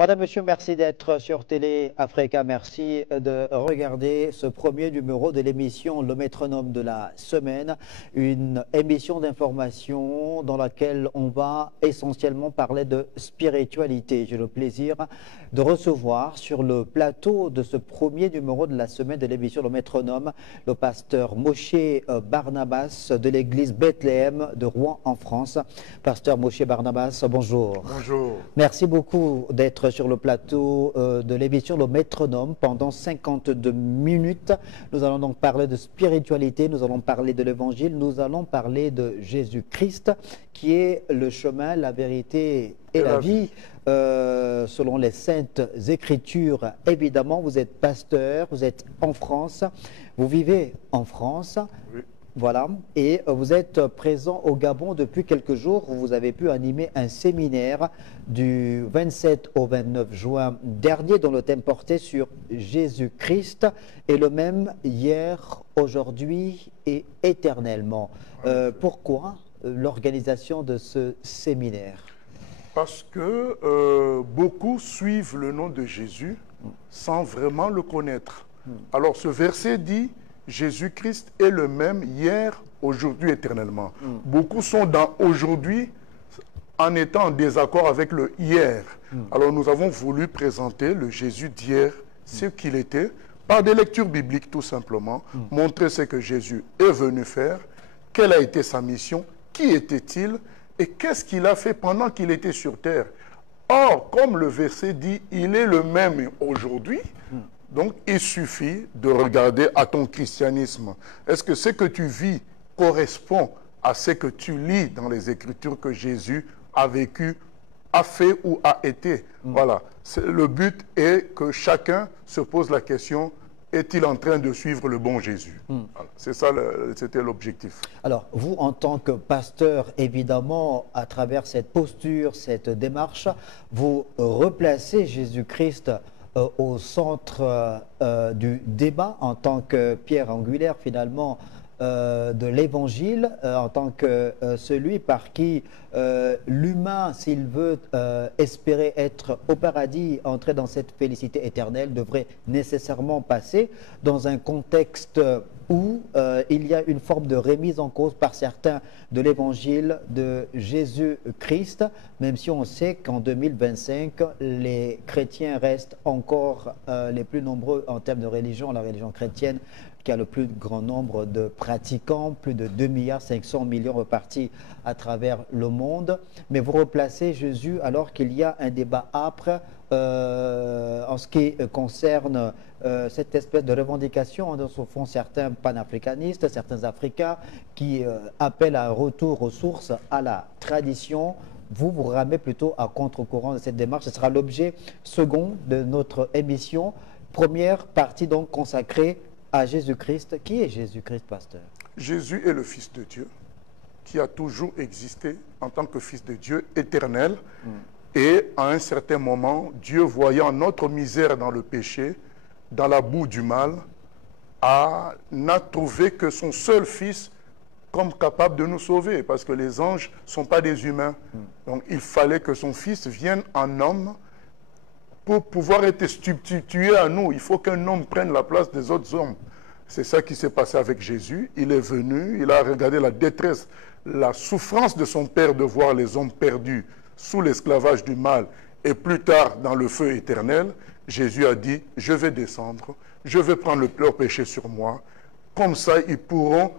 Madame, Monsieur, merci d'être sur Télé Africa. Merci de regarder ce premier numéro de l'émission Le Métronome de la semaine, une émission d'information dans laquelle on va essentiellement parler de spiritualité. J'ai le plaisir de recevoir sur le plateau de ce premier numéro de la semaine de l'émission Le Métronome le pasteur Moshe Barnabas de l'église Bethléem de Rouen en France. Pasteur Moshe Barnabas, bonjour. Bonjour. Merci beaucoup d'être sur le plateau de l'émission Le Métronome pendant 52 minutes. Nous allons donc parler de spiritualité, nous allons parler de l'évangile, nous allons parler de Jésus-Christ qui est le chemin, la vérité et la vie. Selon les saintes écritures, évidemment, vous êtes pasteur, vous êtes en France, vous vivez en France. Oui. Voilà, et vous êtes présent au Gabon depuis quelques jours. Vous avez pu animer un séminaire du 27 au 29 juin dernier dont le thème portait sur Jésus-Christ est le même hier, aujourd'hui et éternellement. Pourquoi l'organisation de ce séminaire? Parce que beaucoup suivent le nom de Jésus sans vraiment le connaître. Alors ce verset dit Jésus-Christ est le même hier, aujourd'hui, éternellement. Beaucoup sont dans aujourd'hui en étant en désaccord avec le hier. Alors nous avons voulu présenter le Jésus d'hier, ce qu'il était, par des lectures bibliques tout simplement, montrer ce que Jésus est venu faire, quelle a été sa mission, qui était-il et qu'est-ce qu'il a fait pendant qu'il était sur terre. Or, comme le verset dit, il est le même aujourd'hui. Donc, il suffit de regarder à ton christianisme. Est-ce que ce que tu vis correspond à ce que tu lis dans les Écritures que Jésus a vécu, a fait ou a été? Voilà. Le but est que chacun se pose la question, est-il en train de suivre le bon Jésus? Voilà. C'est ça, c'était l'objectif. Alors, vous, en tant que pasteur, évidemment, à travers cette posture, cette démarche, vous replacez Jésus-Christ au centre du débat en tant que pierre angulaire finalement de l'évangile, en tant que celui par qui l'humain, s'il veut espérer être au paradis, entrer dans cette félicité éternelle, devrait nécessairement passer dans un contexte où il y a une forme de remise en cause par certains de l'évangile de Jésus-Christ, même si on sait qu'en 2025, les chrétiens restent encore les plus nombreux en termes de religion, la religion chrétienne qui a le plus grand nombre de pratiquants, plus de 2,5 milliards repartis à travers le monde. Mais vous replacez Jésus alors qu'il y a un débat âpre en ce qui concerne cette espèce de revendication dont se font certains panafricanistes, certains Africains qui appellent à un retour aux sources, à la tradition. Vous vous ramez plutôt à contre-courant de cette démarche. Ce sera l'objet second de notre émission. Première partie donc consacrée à Jésus-Christ. Qui est Jésus-Christ, pasteur? Jésus est le Fils de Dieu qui a toujours existé en tant que Fils de Dieu éternel. Et à un certain moment, Dieu, voyant notre misère dans le péché, dans la boue du mal, n'a trouvé que son seul Fils comme capable de nous sauver, parce que les anges ne sont pas des humains. Donc il fallait que son Fils vienne en homme pour pouvoir être substitué à nous. Il faut qu'un homme prenne la place des autres hommes. C'est ça qui s'est passé avec Jésus. Il est venu, il a regardé la détresse, la souffrance de son Père de voir les hommes perdus sous l'esclavage du mal et plus tard dans le feu éternel. Jésus a dit, je vais descendre, je vais prendre leur péché sur moi. Comme ça, ils pourront,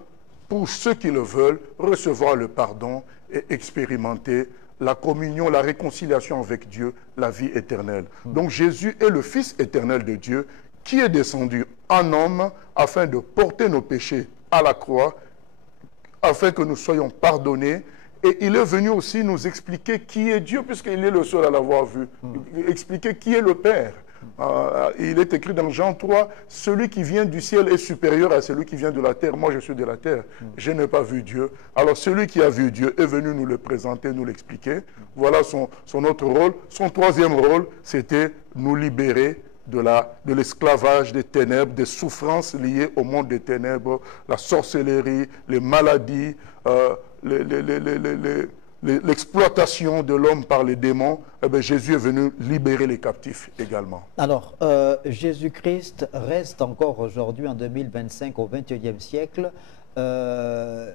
pour ceux qui le veulent, recevoir le pardon et expérimenter la communion, la réconciliation avec Dieu, la vie éternelle. Donc Jésus est le Fils éternel de Dieu qui est descendu en homme afin de porter nos péchés à la croix, afin que nous soyons pardonnés. Et il est venu aussi nous expliquer qui est Dieu, puisqu'il est le seul à l'avoir vu. Expliquer qui est le Père. Il est écrit dans Jean 3, celui qui vient du ciel est supérieur à celui qui vient de la terre. Moi, je suis de la terre. Je n'ai pas vu Dieu. Alors, celui qui a vu Dieu est venu nous le présenter, nous l'expliquer. Voilà son autre rôle. Son troisième rôle, c'était nous libérer de l'esclavage, des ténèbres, des souffrances liées au monde des ténèbres, la sorcellerie, les maladies, l'exploitation de l'homme par les démons, eh bien, Jésus est venu libérer les captifs également. Alors, Jésus-Christ reste encore aujourd'hui, en 2025, au XXIe siècle. Je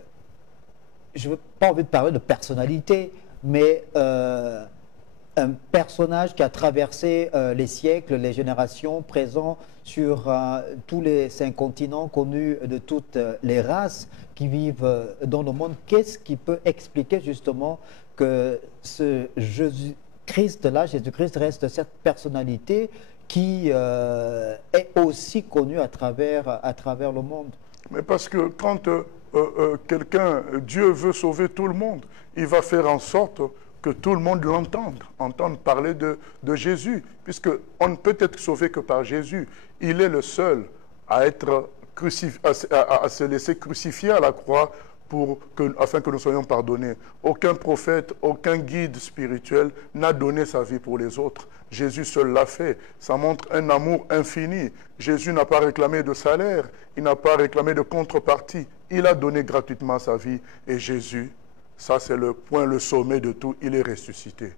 n'ai pas envie de parler de personnalité, mais un personnage qui a traversé les siècles, les générations, présent sur tous les 5 continents, connu de toutes les races qui vivent dans le monde. Qu'est-ce qui peut expliquer justement que ce Jésus-Christ-là, Jésus-Christ reste cette personnalité qui est aussi connue à travers le monde? Mais parce que quand Dieu veut sauver tout le monde, il va faire en sorte que tout le monde entende parler de Jésus, puisqu'on ne peut être sauvé que par Jésus. Il est le seul à être à se laisser crucifier à la croix afin que nous soyons pardonnés. Aucun prophète, aucun guide spirituel n'a donné sa vie pour les autres. Jésus seul l'a fait. Ça montre un amour infini. Jésus n'a pas réclamé de salaire, il n'a pas réclamé de contrepartie. Il a donné gratuitement sa vie. Et Jésus, ça c'est le point, le sommet de tout, il est ressuscité.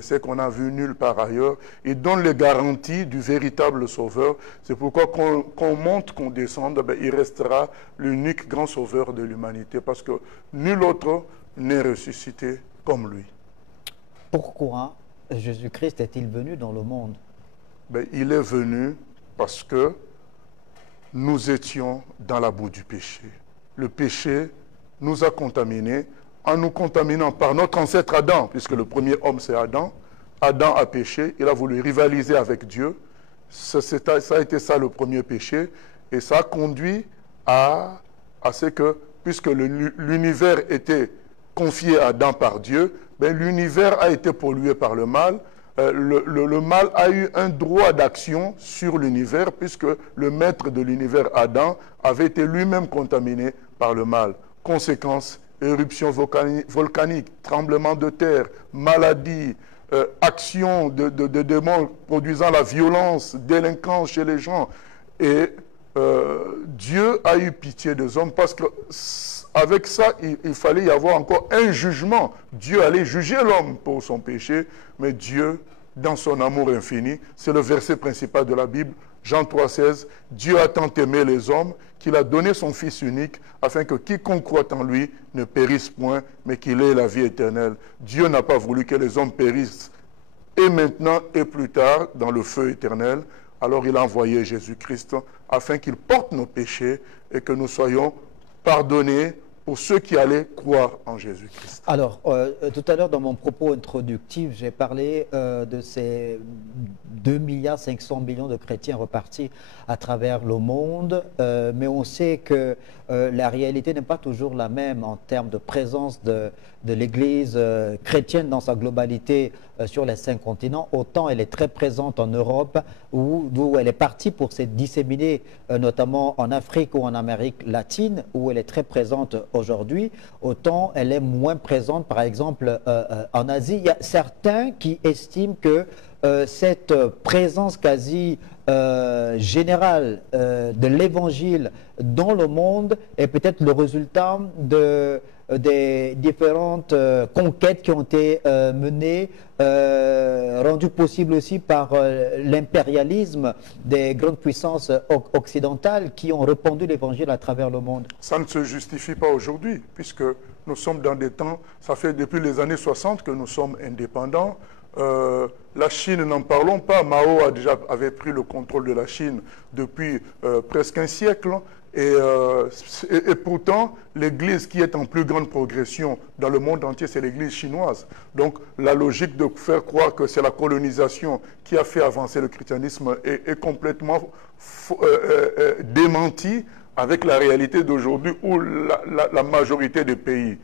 C'est qu'on n'a vu nulle part ailleurs. Il donne les garanties du véritable sauveur. C'est pourquoi qu'on monte, qu'on descende, il restera l'unique grand sauveur de l'humanité, parce que nul autre n'est ressuscité comme lui. Pourquoi Jésus-Christ est-il venu dans le monde? Il est venu parce que nous étions dans la boue du péché. Le péché nous a contaminés, en nous contaminant par notre ancêtre Adam, puisque le premier homme c'est Adam. Adam a péché, il a voulu rivaliser avec Dieu. Ça a été ça le premier péché. Et ça a conduit à ce que, puisque l'univers était confié à Adam par Dieu, l'univers a été pollué par le mal. Le mal a eu un droit d'action sur l'univers, puisque le maître de l'univers, Adam, avait été lui-même contaminé par le mal. Conséquence, éruption volcanique, tremblement de terre, maladie, action de démons produisant la violence, délinquance chez les gens. Et Dieu a eu pitié des hommes parce qu'avec ça, il fallait y avoir encore un jugement. Dieu allait juger l'homme pour son péché, mais Dieu, dans son amour infini, c'est le verset principal de la Bible, Jean 3,16, Dieu a tant aimé les hommes qu'il a donné son Fils unique afin que quiconque croit en lui ne périsse point, mais qu'il ait la vie éternelle. Dieu n'a pas voulu que les hommes périssent, et maintenant et plus tard, dans le feu éternel. Alors il a envoyé Jésus-Christ afin qu'il porte nos péchés et que nous soyons pardonnés pour ceux qui allaient croire en Jésus-Christ. Alors, tout à l'heure, dans mon propos introductif, j'ai parlé de ces 2,5 milliards de chrétiens repartis à travers le monde, mais on sait que la réalité n'est pas toujours la même en termes de présence de l'Église chrétienne dans sa globalité sur les 5 continents. Autant elle est très présente en Europe, d'où elle est partie pour se disséminer, notamment en Afrique ou en Amérique latine, où elle est très présente aujourd'hui, autant elle est moins présente, par exemple, en Asie. Il y a certains qui estiment que cette présence quasi générale de l'Évangile dans le monde est peut-être le résultat des différentes conquêtes qui ont été menées, rendues possibles aussi par l'impérialisme des grandes puissances occidentales qui ont répandu l'Évangile à travers le monde. Ça ne se justifie pas aujourd'hui, puisque nous sommes dans des temps, ça fait depuis les années 60 que nous sommes indépendants. La Chine, n'en parlons pas. Mao avait pris le contrôle de la Chine depuis presque un siècle. Et pourtant, l'église qui est en plus grande progression dans le monde entier, c'est l'église chinoise. Donc la logique de faire croire que c'est la colonisation qui a fait avancer le christianisme est complètement démentie avec la réalité d'aujourd'hui où la majorité des pays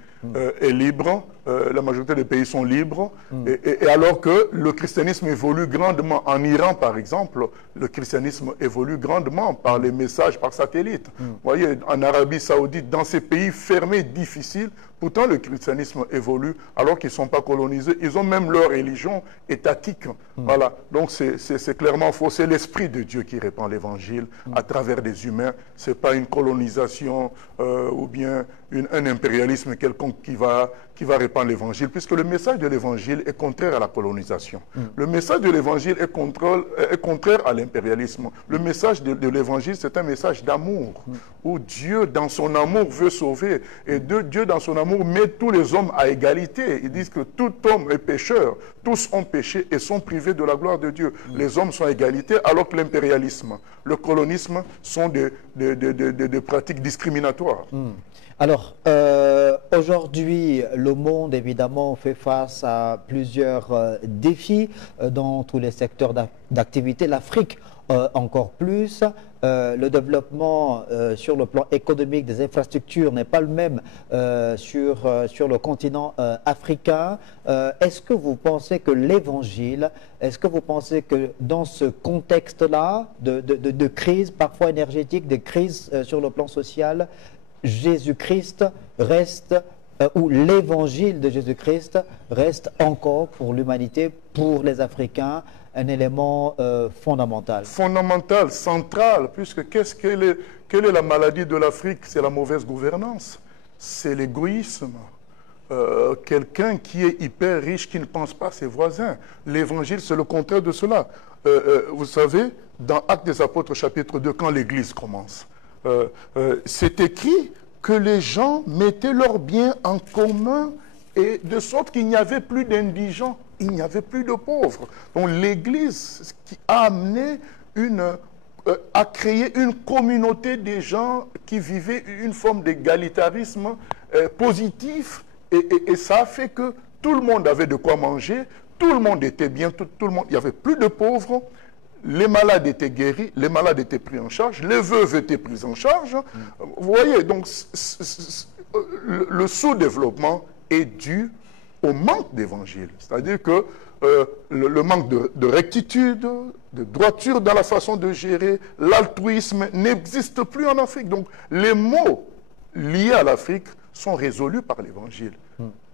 est libre, la majorité des pays sont libres, et alors que le christianisme évolue grandement. En Iran, par exemple, le christianisme évolue grandement par les messages par satellite. Vous voyez, en Arabie Saoudite, dans ces pays fermés, difficiles, pourtant le christianisme évolue alors qu'ils ne sont pas colonisés. Ils ont même leur religion étatique. Voilà. Donc c'est clairement faux. C'est l'Esprit de Dieu qui répand l'Évangile à travers des humains. Ce n'est pas une colonisation ou bien un impérialisme quelconque qui qui va répandre l'évangile, puisque le message de l'évangile est contraire à la colonisation. Le message de l'évangile est contraire à l'impérialisme. Le message de l'évangile, c'est un message d'amour, où Dieu, dans son amour, veut sauver. Et Dieu, dans son amour, met tous les hommes à égalité. Ils disent que tout homme est pécheur. Tous ont péché et sont privés de la gloire de Dieu. Les hommes sont à égalité, alors que l'impérialisme, le colonisme sont des pratiques discriminatoires. Alors, aujourd'hui, le monde, évidemment, fait face à plusieurs défis dans tous les secteurs d'activité. L'Afrique, encore plus. Le développement sur le plan économique des infrastructures n'est pas le même sur le continent africain. Est-ce que vous pensez que l'Évangile, est-ce que vous pensez que dans ce contexte-là de crise, parfois énergétique, de crise sur le plan social, Jésus-Christ reste, ou l'évangile de Jésus-Christ reste encore pour l'humanité, pour les Africains, un élément fondamental? Fondamental, central, puisque quelle est la maladie de l'Afrique? C'est la mauvaise gouvernance, c'est l'égoïsme. Quelqu'un qui est hyper riche, qui ne pense pas à ses voisins. L'évangile, c'est le contraire de cela. Vous savez, dans Actes des Apôtres, chapitre 2, quand l'Église commence, c'est écrit que les gens mettaient leurs biens en commun, et de sorte qu'il n'y avait plus d'indigents, il n'y avait plus de pauvres. Donc l'Église qui a amené a créé une communauté des gens qui vivaient une forme d'égalitarisme positif, et ça a fait que tout le monde avait de quoi manger, tout le monde était bien, tout le monde, il n'y avait plus de pauvres. Les malades étaient guéris, les malades étaient pris en charge, les veuves étaient prises en charge. Vous voyez, donc le sous-développement est dû au manque d'évangile. C'est-à-dire que le manque de rectitude, de droiture dans la façon de gérer, l'altruisme n'existe plus en Afrique. Donc les maux liés à l'Afrique sont résolus par l'évangile.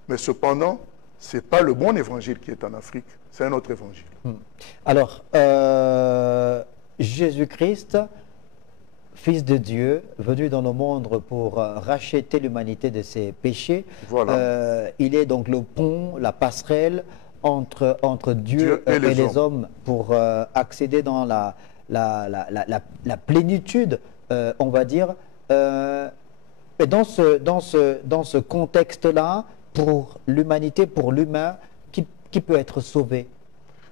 Mais cependant, ce n'est pas le bon évangile qui est en Afrique, c'est un autre évangile. Alors, Jésus-Christ, Fils de Dieu, venu dans le monde pour racheter l'humanité de ses péchés, Voilà. il est donc le pont, la passerelle entre Dieu et les hommes pour accéder dans la plénitude, on va dire. Et dans ce contexte-là, pour l'humanité, pour l'humain, qui peut être sauvé?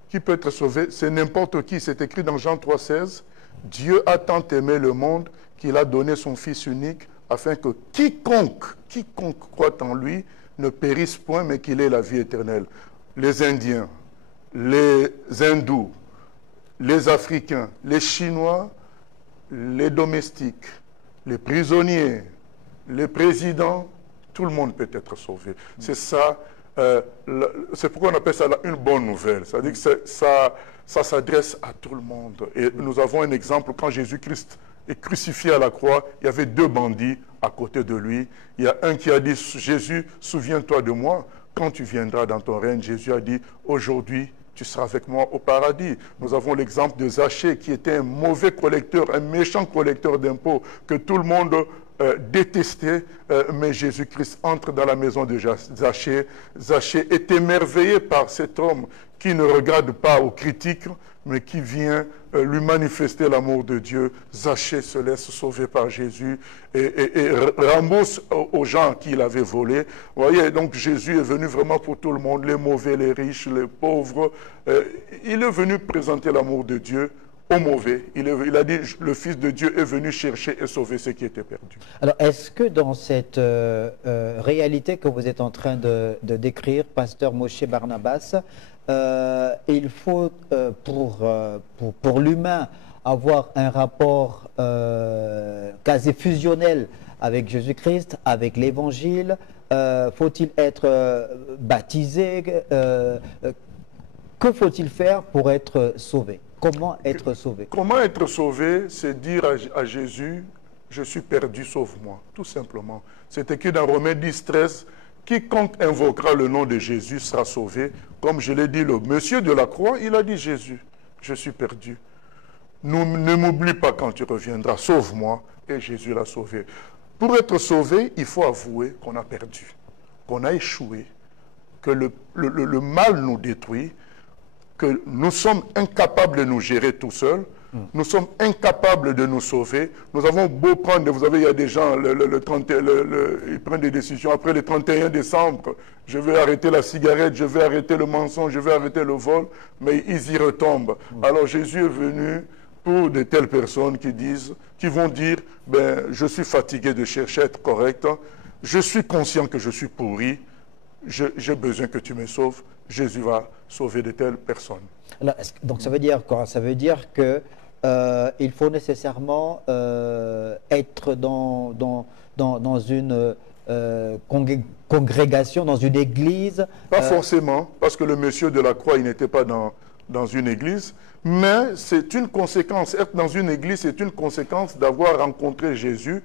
Qui peut être sauvé? C'est n'importe qui. C'est écrit dans Jean 3,16. Dieu a tant aimé le monde qu'il a donné son Fils unique, afin que quiconque croit en lui ne périsse point, mais qu'il ait la vie éternelle. Les Indiens, les Hindous, les Africains, les Chinois, les domestiques, les prisonniers, les présidents, tout le monde peut être sauvé. C'est ça, c'est pourquoi on appelle ça une bonne nouvelle. C'est-à-dire que ça s'adresse à tout le monde. Et nous avons un exemple, quand Jésus-Christ est crucifié à la croix, il y avait deux bandits à côté de lui. Il y a un qui a dit, Jésus, souviens-toi de moi, quand tu viendras dans ton règne. Jésus a dit, aujourd'hui, tu seras avec moi au paradis. Nous avons l'exemple de Zachée, qui était un mauvais collecteur, un méchant collecteur d'impôts, que tout le monde détesté, mais Jésus-Christ entre dans la maison de Zachée. Zachée est émerveillé par cet homme qui ne regarde pas aux critiques, mais qui vient lui manifester l'amour de Dieu. Zachée se laisse sauver par Jésus et rembourse aux gens qu'il avait volés. Vous voyez, donc Jésus est venu vraiment pour tout le monde, les mauvais, les riches, les pauvres. Il est venu présenter l'amour de Dieu aux mauvais. Il a dit, le Fils de Dieu est venu chercher et sauver ceux qui étaient perdus. Alors, est-ce que dans cette réalité que vous êtes en train de décrire, pasteur Moshe Barnabas, il faut, pour l'humain, avoir un rapport quasi fusionnel avec Jésus-Christ, avec l'Évangile? Faut-il être baptisé? Que faut-il faire pour être sauvé? Comment être sauvé? Comment être sauvé, c'est dire à Jésus, je suis perdu, sauve-moi, tout simplement. C'est écrit dans Romains 10, 13, quiconque invoquera le nom de Jésus sera sauvé. Comme je l'ai dit, le monsieur de la croix, il a dit Jésus, je suis perdu. Ne m'oublie pas quand tu reviendras, sauve-moi. Et Jésus l'a sauvé. Pour être sauvé, il faut avouer qu'on a perdu, qu'on a échoué, que le mal nous détruit, que nous sommes incapables de nous gérer tout seuls, nous sommes incapables de nous sauver. Nous avons beau prendre, vous savez, il y a des gens, ils prennent des décisions. Après le 31 décembre, je vais arrêter la cigarette, je vais arrêter le mensonge, je vais arrêter le vol, mais ils y retombent. Alors Jésus est venu pour de telles personnes qui vont dire, ben, je suis fatigué de chercher à être correct, je suis conscient que je suis pourri, j'ai besoin que tu me sauves. Jésus va sauver de telles personnes. Alors, donc ça veut dire quoi? Ça veut dire que il faut nécessairement être dans une congrégation, dans une église. Pas forcément, parce que le monsieur de la croix, il n'était pas dans une église, mais c'est une conséquence. Être dans une église, c'est une conséquence d'avoir rencontré Jésus.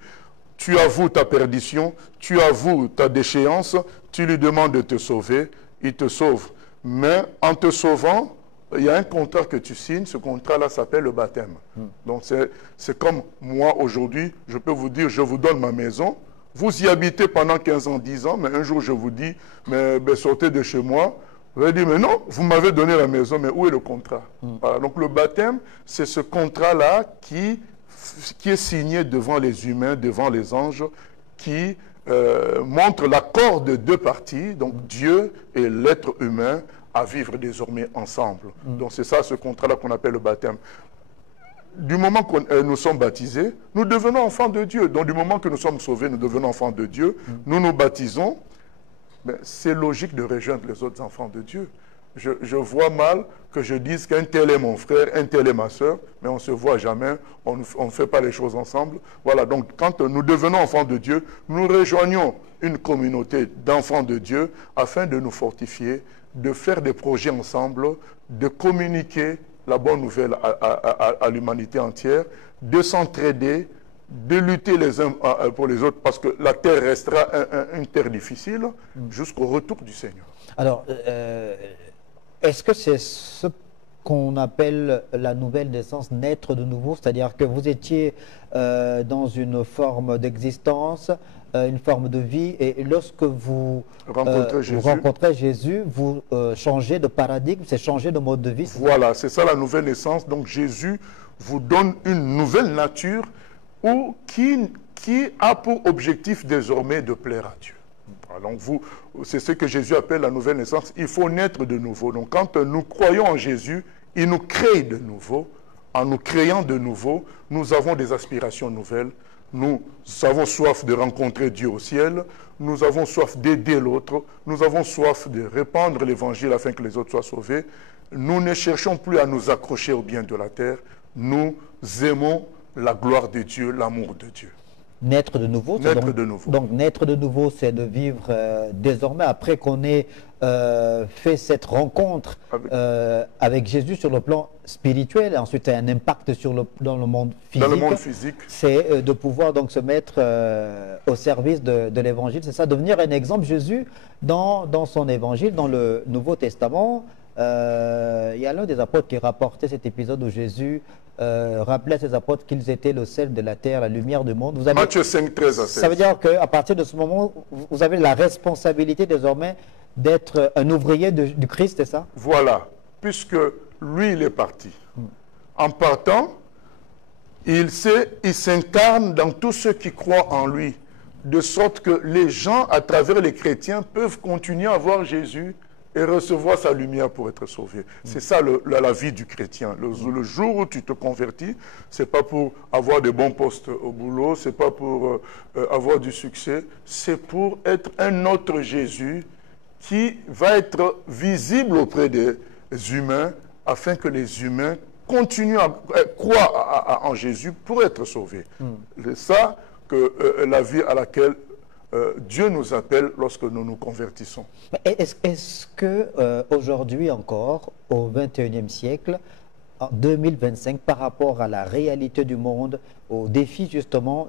Tu avoues ta perdition, tu avoues ta déchéance, tu lui demandes de te sauver, il te sauve. Mais en te sauvant, il y a un contrat que tu signes, ce contrat-là s'appelle le baptême. Donc c'est comme moi aujourd'hui, je peux vous dire, je vous donne ma maison, vous y habitez pendant 15 ans, 10 ans, mais un jour je vous dis, mais sortez de chez moi. Vous allez dire, mais non, vous m'avez donné la maison, mais où est le contrat? Voilà, donc le baptême, c'est ce contrat-là qui est signé devant les humains, devant les anges, qui montre l'accord de deux parties, donc Dieu et l'être humain, à vivre désormais ensemble. Donc c'est ça, ce contrat-là qu'on appelle le baptême. Du moment que nous sommes baptisés, nous devenons enfants de Dieu. Donc du moment que nous sommes sauvés, nous devenons enfants de Dieu. Nous nous baptisons. C'est logique de rejoindre les autres enfants de Dieu. Je vois mal que je dise qu'un tel est mon frère, un tel est ma soeur, mais on ne se voit jamais, on ne fait pas les choses ensemble. Voilà, donc quand nous devenons enfants de Dieu, nous rejoignons une communauté d'enfants de Dieu afin de nous fortifier, de faire des projets ensemble, de communiquer la bonne nouvelle à l'humanité entière, de s'entraider, de lutter les uns pour les autres, parce que la terre restera une terre difficile jusqu'au retour du Seigneur. Alors, est-ce que c'est ce qu'on appelle la nouvelle naissance, naître de nouveau? C'est-à-dire que vous étiez dans une forme d'existence, une forme de vie, et lorsque vous rencontrez Jésus, vous changez de paradigme, c'est changer de mode de vie? Voilà, c'est ça la nouvelle naissance. Donc Jésus vous donne une nouvelle nature qui a pour objectif désormais de plaire à Dieu. Donc c'est ce que Jésus appelle la nouvelle naissance. Il faut naître de nouveau. Donc quand nous croyons en Jésus, il nous crée de nouveau. En nous créant de nouveau, nous avons des aspirations nouvelles. Nous avons soif de rencontrer Dieu au ciel. Nous avons soif d'aider l'autre. Nous avons soif de répandre l'évangile afin que les autres soient sauvés. Nous ne cherchons plus à nous accrocher au bien de la terre. Nous aimons la gloire de Dieu, l'amour de Dieu. Naître de nouveau, donc naître de nouveau, c'est de vivre désormais, après qu'on ait fait cette rencontre avec Jésus sur le plan spirituel, et ensuite un impact dans le monde physique. Dans le monde physique. C'est de pouvoir donc se mettre au service de l'évangile, c'est ça, devenir un exemple. Jésus, dans son évangile, dans le Nouveau Testament, il y a l'un des apôtres qui rapportait cet épisode où Jésus rappelait à ses apôtres qu'ils étaient le sel de la terre, la lumière du monde. Matthieu 5, 13 à 16. Ça veut dire qu'à partir de ce moment, vous avez la responsabilité désormais d'être un ouvrier du Christ, c'est ça? Voilà, puisque lui, il est parti. En partant, il s'incarne dans tous ceux qui croient en lui, de sorte que les gens, à travers les chrétiens, peuvent continuer à voir Jésus et recevoir sa lumière pour être sauvé. C'est ça la vie du chrétien. Le jour où tu te convertis, ce n'est pas pour avoir de bons postes au boulot, ce n'est pas pour avoir du succès, c'est pour être un autre Jésus qui va être visible auprès des humains afin que les humains continuent à croire en Jésus pour être sauvés. C'est ça que la vie à laquelle Dieu nous appelle lorsque nous nous convertissons. Est-ce que aujourd'hui encore, au XXIe siècle, en 2025, par rapport à la réalité du monde, aux défis justement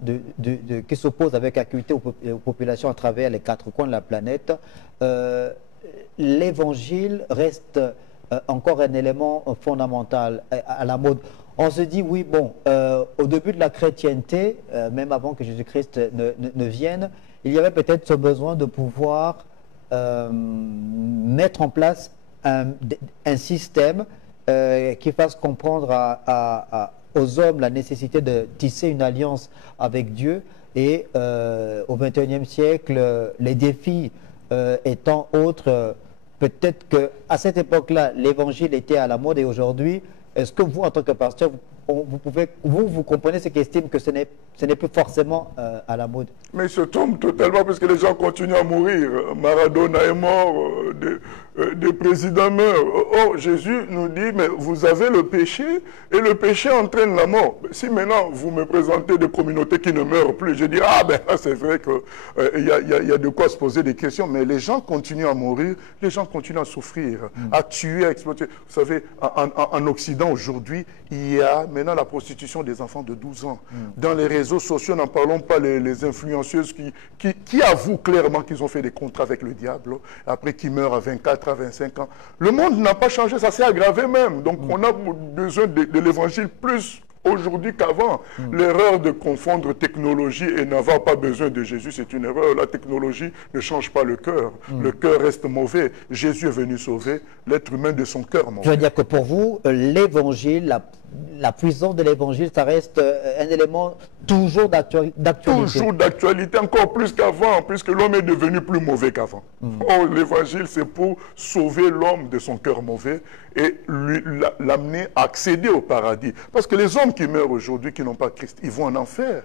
qui s'opposent avec acuité aux populations à travers les quatre coins de la planète, l'évangile reste encore un élément fondamental à la mode? On se dit, oui, bon, au début de la chrétienté, même avant que Jésus-Christ ne vienne, il y avait peut-être ce besoin de pouvoir mettre en place un système qui fasse comprendre aux hommes la nécessité de tisser une alliance avec Dieu. Et au XXIe siècle, les défis étant autres, peut-être qu'à cette époque-là, l'évangile était à la mode, et aujourd'hui, est-ce que vous, en tant que pasteur, vous comprenez ceux qui estiment que ce n'est plus forcément à la mode? Mais il se trompe totalement parce que les gens continuent à mourir. Maradona est mort, des présidents meurent. Or, Jésus nous dit, mais vous avez le péché et le péché entraîne la mort. Si maintenant vous me présentez des communautés qui ne meurent plus, je dis, ah ben c'est vrai qu'il y a de quoi se poser des questions, mais les gens continuent à mourir, les gens continuent à souffrir, à tuer, à exploiter. Vous savez, en Occident aujourd'hui, il y a maintenant la prostitution des enfants de 12 ans. Dans les réseaux sociaux, n'en parlons pas, les influenceuses qui avouent clairement qu'ils ont fait des contrats avec le diable, après qui meurent à 24, à 25 ans. Le monde n'a pas changé, ça s'est aggravé même. Donc on a besoin de l'évangile plus aujourd'hui qu'avant. L'erreur de confondre technologie et n'avoir pas besoin de Jésus, c'est une erreur. La technologie ne change pas le cœur. Le cœur reste mauvais. Jésus est venu sauver l'être humain de son cœur mauvais. Je veux dire que pour vous, l'évangile, la puissance de l'évangile, ça reste un élément toujours d'actualité. Toujours d'actualité, encore plus qu'avant, puisque l'homme est devenu plus mauvais qu'avant. Oh, l'évangile, c'est pour sauver l'homme de son cœur mauvais et l'amener à accéder au paradis. Parce que les hommes qui meurent aujourd'hui, qui n'ont pas Christ, ils vont en enfer.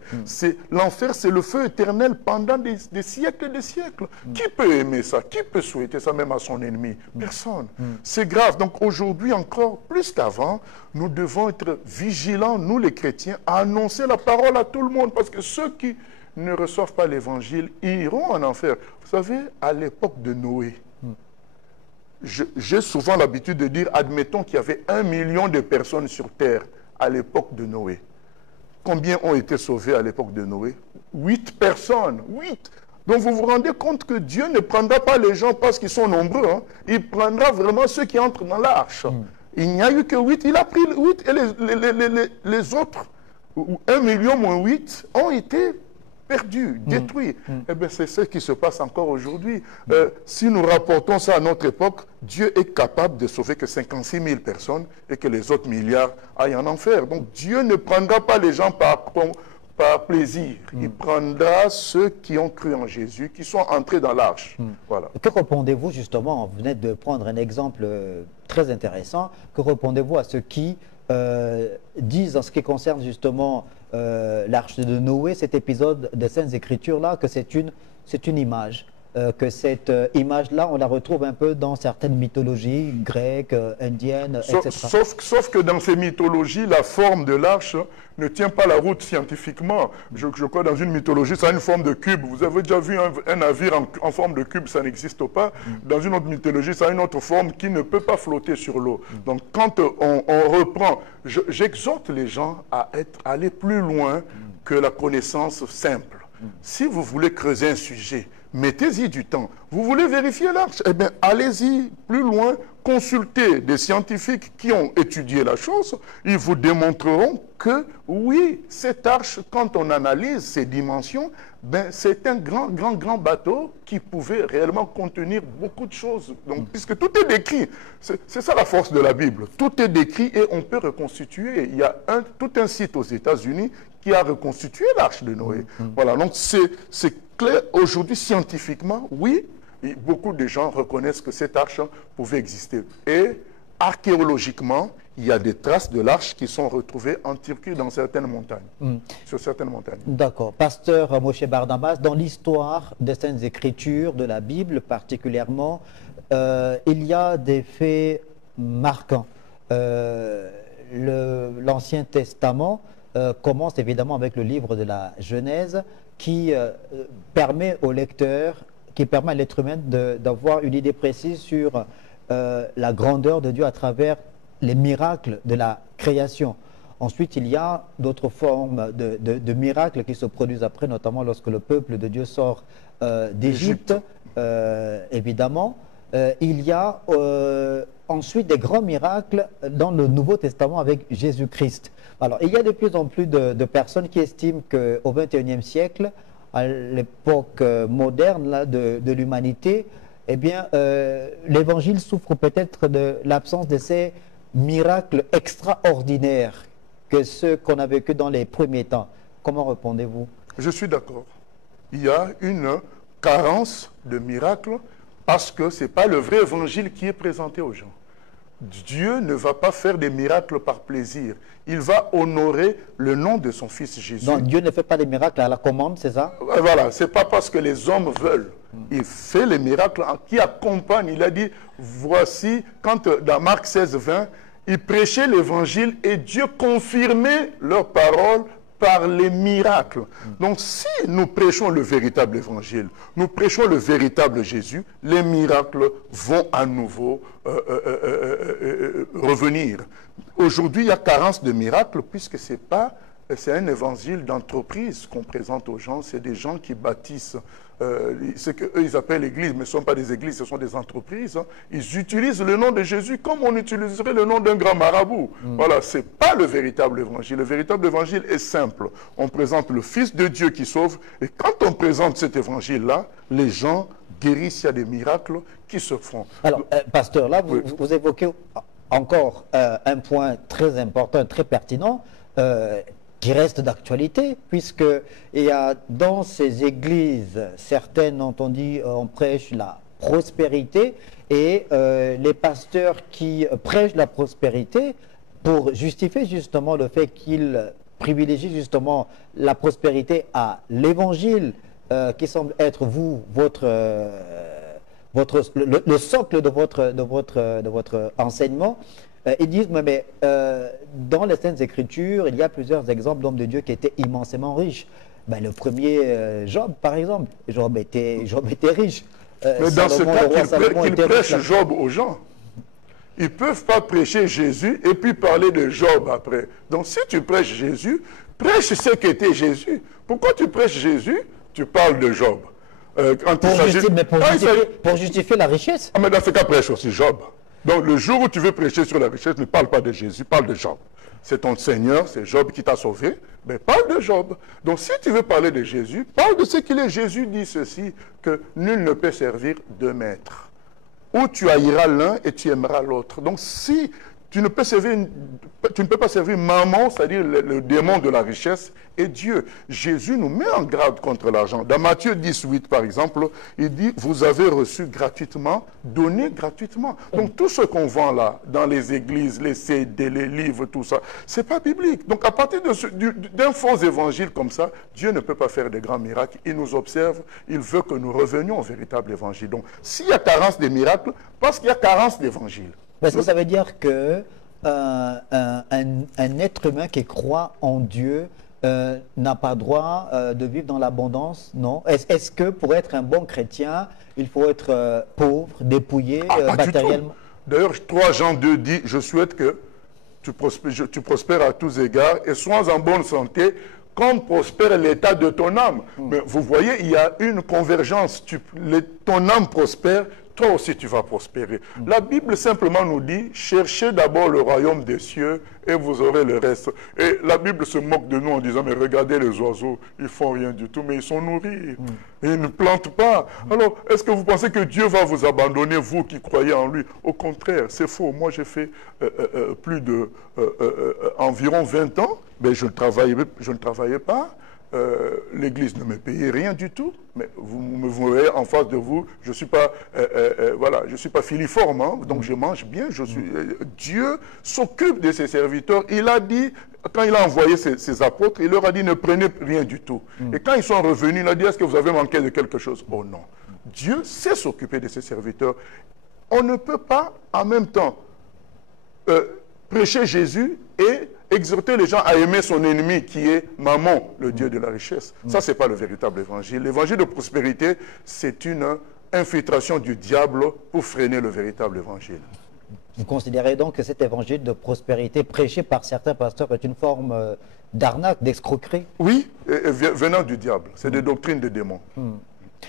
L'enfer, c'est le feu éternel pendant des siècles et des siècles. Qui peut aimer ça? Qui peut souhaiter ça même à son ennemi? Personne. C'est grave. Donc aujourd'hui, encore plus qu'avant, nous devons être vigilants, nous les chrétiens, à annoncer la parole à tout le monde. Parce que ceux qui ne reçoivent pas l'évangile iront en enfer. Vous savez, à l'époque de Noé, j'ai souvent l'habitude de dire, admettons qu'il y avait 1 million de personnes sur terre à l'époque de Noé. Combien ont été sauvés à l'époque de Noé? 8 personnes, 8. Donc vous vous rendez compte que Dieu ne prendra pas les gens parce qu'ils sont nombreux. Hein. Il prendra vraiment ceux qui entrent dans l'arche. Il n'y a eu que 8. Il a pris 8 et les autres, 1 million moins 8, ont été perdus, détruits. Eh bien, c'est ce qui se passe encore aujourd'hui. Si nous rapportons ça à notre époque, Dieu est capable de sauver que 56 000 personnes et que les autres milliards aillent en enfer. Donc Dieu ne prendra pas les gens par plaisir. Il prendra ceux qui ont cru en Jésus, qui sont entrés dans l'arche. Voilà. Que répondez-vous justement, vous venez de prendre un exemple très intéressant, que répondez-vous à ceux qui disent en ce qui concerne justement l'arche de Noé, cet épisode des Saintes Écritures-là, que c'est une image, que cette image-là, on la retrouve un peu dans certaines mythologies grecques, indiennes, etc. Sauf que dans ces mythologies, la forme de l'arche ne tient pas la route scientifiquement. Je crois dans une mythologie, ça a une forme de cube. Vous avez déjà vu un navire en forme de cube, ça n'existe pas. Dans une autre mythologie, ça a une autre forme qui ne peut pas flotter sur l'eau. Donc quand on reprend, j'exhorte les gens à aller plus loin que la connaissance simple. Si vous voulez creuser un sujet, mettez-y du temps. Vous voulez vérifier l'arche? Eh bien, allez-y plus loin, consultez des scientifiques qui ont étudié la chose. Ils vous démontreront que, oui, cette arche, quand on analyse ses dimensions, ben, c'est un grand bateau qui pouvait réellement contenir beaucoup de choses. Donc, puisque tout est décrit, c'est ça la force de la Bible. Tout est décrit et on peut reconstituer. Il y a tout un site aux États-Unis qui a reconstitué l'arche de Noé. Voilà, donc c'est clair aujourd'hui scientifiquement, oui, beaucoup de gens reconnaissent que cette arche pouvait exister. Et archéologiquement, il y a des traces de l'arche qui sont retrouvées en Turquie dans certaines montagnes, sur certaines montagnes. D'accord. Pasteur Moshe Barnabas, dans l'histoire des Saintes Écritures, de la Bible particulièrement, il y a des faits marquants. L'Ancien Testament commence évidemment avec le livre de la Genèse qui permet au lecteur, qui permet à l'être humain d'avoir une idée précise sur la grandeur de Dieu à travers les miracles de la création. Ensuite, il y a d'autres formes de miracles qui se produisent après, notamment lorsque le peuple de Dieu sort d'Égypte, évidemment. Il y a ensuite des grands miracles dans le Nouveau Testament avec Jésus-Christ. Alors, il y a de plus en plus de personnes qui estiment qu'au XXIe siècle, à l'époque moderne là, de l'humanité, eh bien, l'évangile souffre peut-être de l'absence de ces miracles extraordinaires que ceux qu'on a vécu dans les premiers temps. Comment répondez-vous? Je suis d'accord. Il y a une carence de miracles parce que ce n'est pas le vrai évangile qui est présenté aux gens. Dieu ne va pas faire des miracles par plaisir. Il va honorer le nom de son Fils Jésus. Donc Dieu ne fait pas des miracles à la commande, c'est ça? Voilà, ce n'est pas parce que les hommes veulent. Il fait les miracles qui accompagnent. Il a dit, voici, quand dans Marc 16, 20, il prêchait l'évangile et Dieu confirmait leurs paroles par les miracles. Donc si nous prêchons le véritable évangile, nous prêchons le véritable Jésus, les miracles vont à nouveau revenir. Aujourd'hui, il y a carence de miracles puisque c'est un évangile d'entreprise qu'on présente aux gens. C'est des gens qui bâtissent ce qu'eux ils appellent l'église, mais ce ne sont pas des églises, ce sont des entreprises. Hein. Ils utilisent le nom de Jésus comme on utiliserait le nom d'un grand marabout. Voilà, ce n'est pas le véritable évangile. Le véritable évangile est simple. On présente le Fils de Dieu qui sauve, et quand on présente cet évangile-là, les gens guérissent, il y a des miracles qui se font. Alors, pasteur, là, Oui. vous évoquez encore un point très important, très pertinent, qui reste d'actualité, puisqu'il y a dans ces églises, certaines, on dit, on prêche la prospérité, et les pasteurs qui prêchent la prospérité, pour justifier justement le fait qu'ils privilégient justement la prospérité à l'évangile, qui semble être le socle de votre enseignement. Ils disent, mais dans les Saintes Écritures, il y a plusieurs exemples d'hommes de Dieu qui étaient immensément riches. Ben, le premier, Job, par exemple. Job était riche. Mais dans ce cas, qu'ils prêchent riche. Job aux gens. Ils ne peuvent pas prêcher Jésus et puis parler de Job après. Donc si tu prêches Jésus, prêche ce qu'était Jésus. Pourquoi tu prêches Jésus? Tu parles de Job. Pour justifier la richesse. Ah, mais dans ce cas, prêche aussi Job. Donc le jour où tu veux prêcher sur la richesse, ne parle pas de Jésus, parle de Job. C'est ton Seigneur, c'est Job qui t'a sauvé, mais parle de Job. Donc si tu veux parler de Jésus, parle de ce qu'il est. Jésus dit ceci, que nul ne peut servir deux maîtres. Ou tu haïras l'un et tu aimeras l'autre. Donc si tu ne peux pas servir maman, c'est-à-dire le démon de la richesse, et Dieu. Jésus nous met en garde contre l'argent. Dans Matthieu 18, par exemple, il dit, vous avez reçu gratuitement, donnez gratuitement. Donc tout ce qu'on vend là, dans les églises, les CD, les livres, tout ça, c'est pas biblique. Donc à partir d'un faux évangile comme ça, Dieu ne peut pas faire de grands miracles. Il nous observe, il veut que nous revenions au véritable évangile. Donc s'il y a carence des miracles, parce qu'il y a carence d'évangile. Parce que ça veut dire que un être humain qui croit en Dieu n'a pas droit de vivre dans l'abondance, non? Est-ce que pour être un bon chrétien, il faut être pauvre, dépouillé matériellement? D'ailleurs, 3 Jean 2 dit, je souhaite que tu prospères à tous égards et sois en bonne santé, comme prospère l'état de ton âme. Mais vous voyez, il y a une convergence. Ton âme prospère, toi aussi tu vas prospérer. La Bible simplement nous dit, cherchez d'abord le royaume des cieux et vous aurez le reste. Et la Bible se moque de nous en disant, mais regardez les oiseaux, ils font rien du tout, mais ils sont nourris. Et ils ne plantent pas. Alors, est-ce que vous pensez que Dieu va vous abandonner, vous qui croyez en lui? Au contraire, c'est faux. Moi, j'ai fait environ 20 ans, mais je ne travaillais pas. L'Église ne me payait rien du tout, mais vous me voyez en face de vous, je ne suis pas, voilà, je suis pas filiforme, hein, donc je mange bien. Dieu s'occupe de ses serviteurs. Il a dit, quand il a envoyé ses apôtres, il leur a dit ne prenez rien du tout. Et quand ils sont revenus, il a dit est-ce que vous avez manqué de quelque chose? Oh non. Dieu sait s'occuper de ses serviteurs. On ne peut pas en même temps prêcher Jésus et exhorter les gens à aimer son ennemi qui est Mammon, le Dieu de la richesse. Ça, ce n'est pas le véritable évangile. L'évangile de prospérité, c'est une infiltration du diable pour freiner le véritable évangile. Vous considérez donc que cet évangile de prospérité prêché par certains pasteurs est une forme d'arnaque, d'escroquerie? Oui, venant du diable. C'est des doctrines de démons.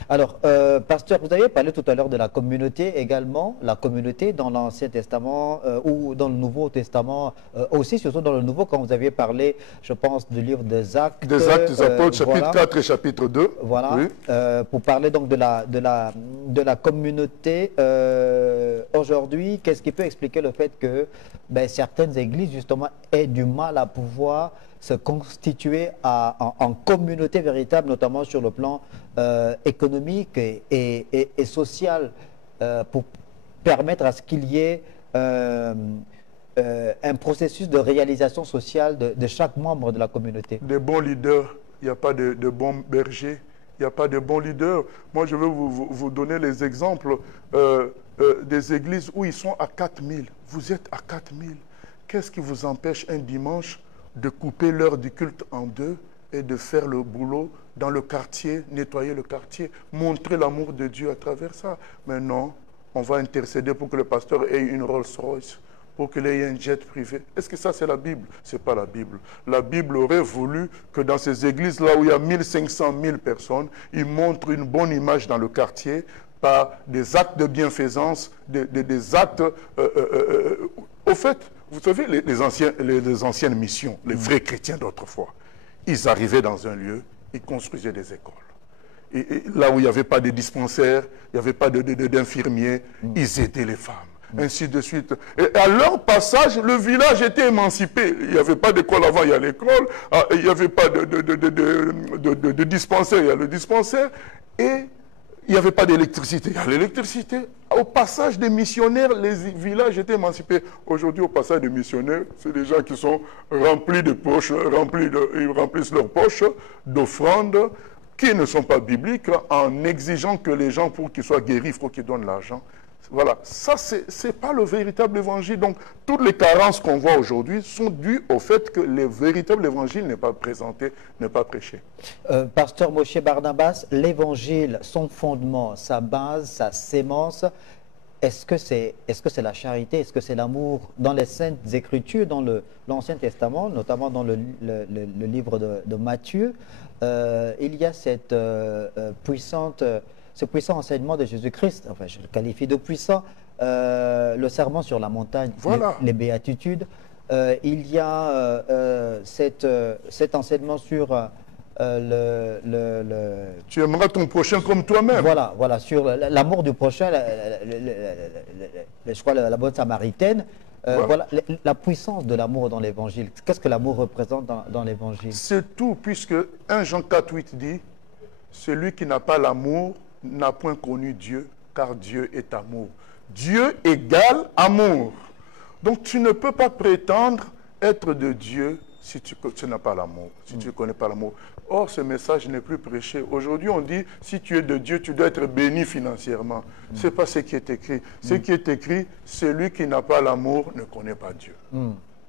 Alors, pasteur, vous avez parlé tout à l'heure de la communauté également, la communauté dans l'Ancien Testament ou dans le Nouveau Testament aussi, surtout dans le Nouveau, quand vous aviez parlé, je pense, du livre des Actes. Des Actes des Apôtres, chapitre voilà. 4 et chapitre 2. Voilà, Oui. pour parler donc de la communauté aujourd'hui, qu'est-ce qui peut expliquer le fait que certaines églises, justement, aient du mal à pouvoir se constituer en communauté véritable, notamment sur le plan économique et social, pour permettre à ce qu'il y ait un processus de réalisation sociale de chaque membre de la communauté. Des bons leaders, il n'y a pas de bons bergers, il n'y a pas de bons leaders. Moi, je vais vous donner les exemples des églises où ils sont à 4000. Vous êtes à 4000. Qu'est-ce qui vous empêche un dimanche de couper l'heure du culte en deux et de faire le boulot dans le quartier, nettoyer le quartier, montrer l'amour de Dieu à travers ça? Mais non, on va intercéder pour que le pasteur ait une Rolls-Royce, pour qu'il ait un jet privé. Est-ce que ça, c'est la Bible? Ce n'est pas la Bible. La Bible aurait voulu que dans ces églises-là où il y a 1500, 1000 personnes, ils montrent une bonne image dans le quartier par des actes de bienfaisance, des actes... au fait, vous savez, les anciennes missions, les vrais chrétiens d'autrefois, ils arrivaient dans un lieu, ils construisaient des écoles. Et là où il n'y avait pas de dispensaires, il n'y avait pas d'infirmiers, ils aidaient les femmes. Ainsi de suite. Et à leur passage, le village était émancipé. Il n'y avait pas d'école avant, il y a l'école. Il n'y avait pas de dispensaire, il y a le dispensaire. Et il n'y avait pas d'électricité, il y a l'électricité. Au passage des missionnaires, les villages étaient émancipés. Aujourd'hui, au passage des missionnaires, c'est des gens qui sont remplis de poches, ils remplissent leurs poches d'offrandes qui ne sont pas bibliques, en exigeant que les gens, pour qu'ils soient guéris, il faut qu'ils donnent l'argent. Voilà, ça, ce n'est pas le véritable évangile. Donc, toutes les carences qu'on voit aujourd'hui sont dues au fait que le véritable évangile n'est pas présenté, n'est pas prêché. Pasteur Moshe Barnabas, l'évangile, son fondement, sa base, sa sémence, est-ce que c'est la charité, est-ce que c'est l'amour? Dans les Saintes Écritures, dans l'Ancien Testament, notamment dans le livre de Matthieu, il y a cette ce puissant enseignement de Jésus-Christ, enfin je le qualifie de puissant, le sermon sur la montagne, voilà. les béatitudes, il y a cet enseignement sur tu aimeras ton prochain comme toi-même. Voilà, sur l'amour du prochain, je crois la bonne samaritaine. Voilà, la puissance de l'amour dans l'évangile. Qu'est-ce que l'amour représente dans l'évangile? C'est tout, puisque 1 Jean 4,8 dit, celui qui n'a pas l'amour n'a point connu Dieu, car Dieu est amour. Dieu égale amour. Donc tu ne peux pas prétendre être de Dieu si tu n'as pas l'amour, si tu ne connais pas l'amour. Or, ce message n'est plus prêché. Aujourd'hui, on dit, si tu es de Dieu, tu dois être béni financièrement. Ce n'est pas ce qui est écrit. Ce qui est écrit, celui qui n'a pas l'amour ne connaît pas Dieu.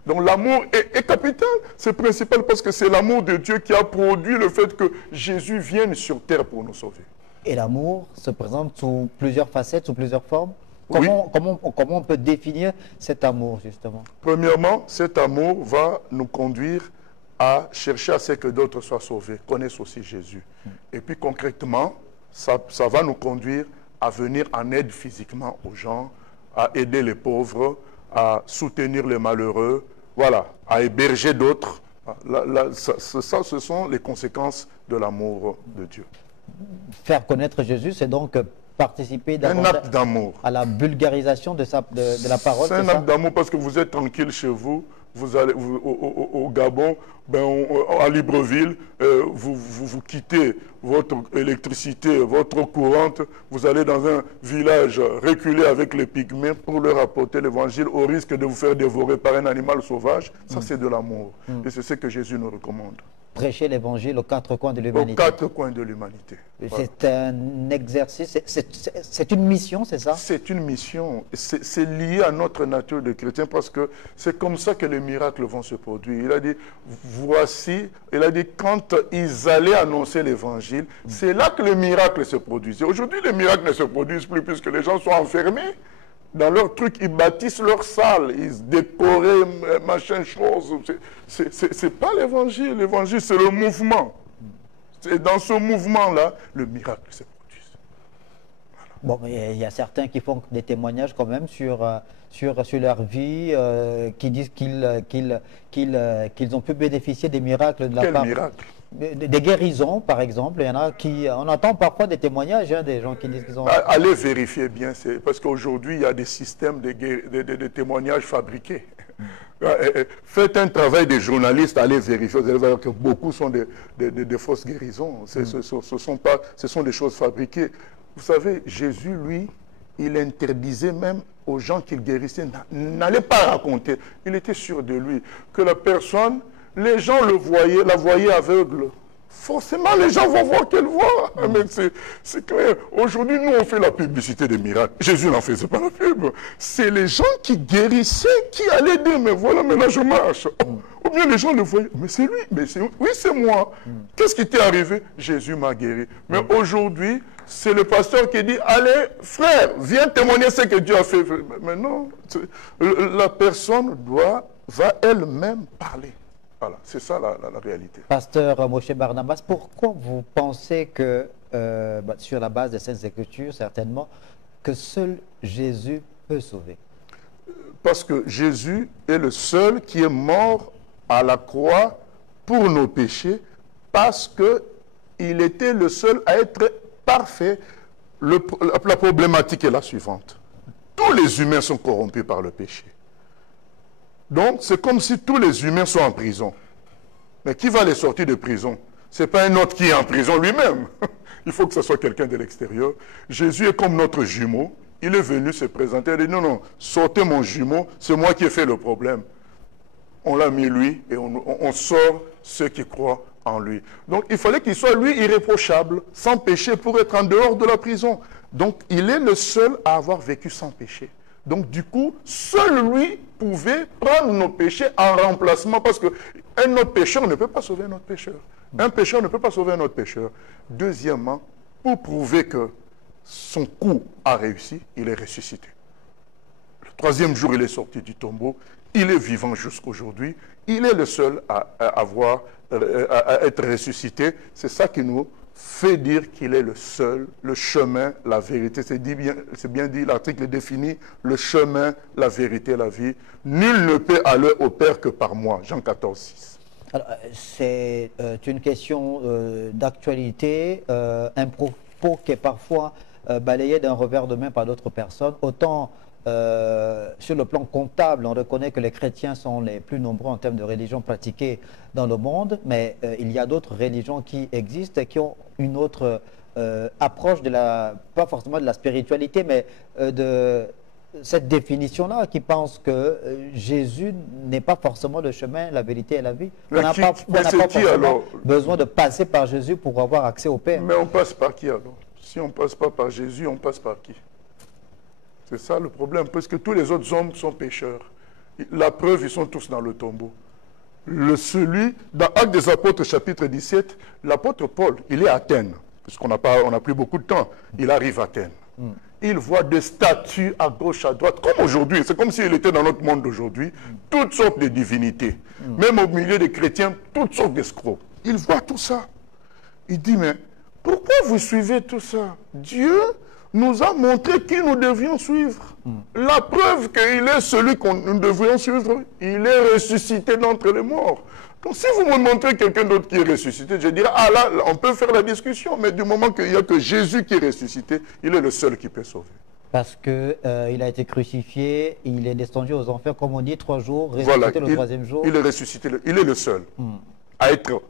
Donc l'amour est capital, c'est principal parce que c'est l'amour de Dieu qui a produit le fait que Jésus vienne sur terre pour nous sauver. Et l'amour se présente sous plusieurs facettes, sous plusieurs formes. Oui. Comment on peut définir cet amour, justement? Premièrement, cet amour va nous conduire à chercher à ce que d'autres soient sauvés, connaissent aussi Jésus. Et puis concrètement, ça va nous conduire à venir en aide physiquement aux gens, à aider les pauvres, à soutenir les malheureux, voilà, à héberger d'autres. Ça, ce sont les conséquences de l'amour de Dieu. Faire connaître Jésus, c'est donc participer un acte d'amour à la vulgarisation de la parole. C'est un acte d'amour parce que vous êtes tranquille chez vous, vous allez au Gabon, à Libreville, vous quittez votre électricité, votre courante, vous allez dans un village reculé avec les pygmées pour leur apporter l'évangile au risque de vous faire dévorer par un animal sauvage. Ça, c'est de l'amour. Et c'est ce que Jésus nous recommande. Prêcher l'évangile aux quatre coins de l'humanité. Aux quatre coins de l'humanité. C'est un exercice, c'est une mission, c'est ça? C'est une mission. C'est lié à notre nature de chrétien parce que c'est comme ça que les miracles vont se produire. Il a dit, voici, il a dit, quand ils allaient annoncer l'évangile, c'est là que les miracles se produisaient. Aujourd'hui, les miracles ne se produisent plus puisque les gens sont enfermés. Dans leur truc, ils bâtissent leur salle, ils décoraient, machin, chose. C'est pas l'évangile. L'évangile, c'est le mouvement. C'est dans ce mouvement-là, le miracle se produit. Bon, mais il y a certains qui font des témoignages quand même sur leur vie, qui disent qu'ils ont pu bénéficier des miracles de la Quel part miracle! des guérisons, par exemple. Il y en a qui, on entend parfois des témoignages, hein, des gens qui disent qu'ils ont... Allez vérifier bien, parce qu'aujourd'hui, il y a des systèmes de témoignages fabriqués. Faites un travail de journaliste, allez vérifier. Vous allez voir que beaucoup sont de fausses guérisons. Ce sont des choses fabriquées. Vous savez, Jésus, lui, il interdisait même aux gens qu'il guérissait, n'allez pas raconter. Il était sûr de lui, que la personne, les gens la voyaient aveugle. Forcément, les gens vont voir qu'elle voit. Mais c'est clair. Aujourd'hui, nous, on fait la publicité des miracles. Jésus n'en faisait pas la pub. C'est les gens qui guérissaient qui allaient dire, mais voilà, maintenant je marche. Ou bien les gens le voyaient, mais c'est lui, oui, c'est moi. Qu'est-ce qui t'est arrivé? Jésus m'a guéri. Mais aujourd'hui, c'est le pasteur qui dit, allez, frère, viens témoigner ce que Dieu a fait. Mais non, la personne va elle-même parler. Voilà, c'est ça la réalité. Pasteur Moshe Barnabas, pourquoi vous pensez que, sur la base des Saintes Écritures, certainement, que seul Jésus peut sauver? Parce que Jésus est le seul qui est mort à la croix pour nos péchés, parce qu'il était le seul à être parfait. La problématique est la suivante. Tous les humains sont corrompus par le péché. Donc, c'est comme si tous les humains sont en prison. Mais qui va les sortir de prison? Ce n'est pas un autre qui est en prison lui-même. Il faut que ce soit quelqu'un de l'extérieur. Jésus est comme notre jumeau. Il est venu se présenter. Il a dit, non, non, sortez mon jumeau, c'est moi qui ai fait le problème. On l'a mis lui et on sort ceux qui croient en lui. Donc, il fallait qu'il soit lui irréprochable, sans péché, pour être en dehors de la prison. Donc, il est le seul à avoir vécu sans péché. Donc, du coup, seul lui pouvait prendre nos péchés en remplacement, parce qu'un autre pécheur ne peut pas sauver un autre pécheur. Un pécheur ne peut pas sauver un autre pécheur. Deuxièmement, pour prouver que son coup a réussi, il est ressuscité. Le troisième jour, il est sorti du tombeau. Il est vivant jusqu'aujourd'hui. Il est le seul à être ressuscité. C'est ça qui nous fait dire qu'il est le seul, le chemin, la vérité. C'est bien dit, l'article définit le chemin, la vérité, la vie. Nul ne peut aller au Père que par moi. Jean 14, 6. C'est une question d'actualité, un propos qui est parfois balayé d'un revers de main par d'autres personnes. Autant sur le plan comptable, on reconnaît que les chrétiens sont les plus nombreux en termes de religion pratiquée dans le monde, mais il y a d'autres religions qui existent et qui ont une autre approche pas forcément de la spiritualité, mais de cette définition-là, qui pense que Jésus n'est pas forcément le chemin, la vérité et la vie. On n'a pas forcément besoin de passer par Jésus pour avoir accès au Père. Mais on passe par qui alors? Si on ne passe pas par Jésus, on passe par qui? C'est ça le problème, parce que tous les autres hommes sont pécheurs. La preuve, ils sont tous dans le tombeau. Dans Actes des Apôtres, chapitre 17, l'apôtre Paul, il est à Athènes, puisqu'on n'a plus beaucoup de temps. Il arrive à Athènes. Il voit des statues à gauche, à droite, comme aujourd'hui. C'est comme s'il était dans notre monde d'aujourd'hui. Toutes sortes de divinités. Même au milieu des chrétiens, toutes sortes d'escrocs. Il voit tout ça. Il dit, mais pourquoi vous suivez tout ça? Dieu nous a montré qui nous devions suivre. La preuve qu'il est celui que nous devions suivre, il est ressuscité d'entre les morts. Donc si vous me montrez quelqu'un d'autre qui est ressuscité, je dirais, ah là, on peut faire la discussion, mais du moment qu'il n'y a que Jésus qui est ressuscité, il est le seul qui peut sauver. Parce qu'il a été crucifié, il est descendu aux enfers, comme on dit, 3 jours, ressuscité le troisième jour. Il est ressuscité, il est le seul à être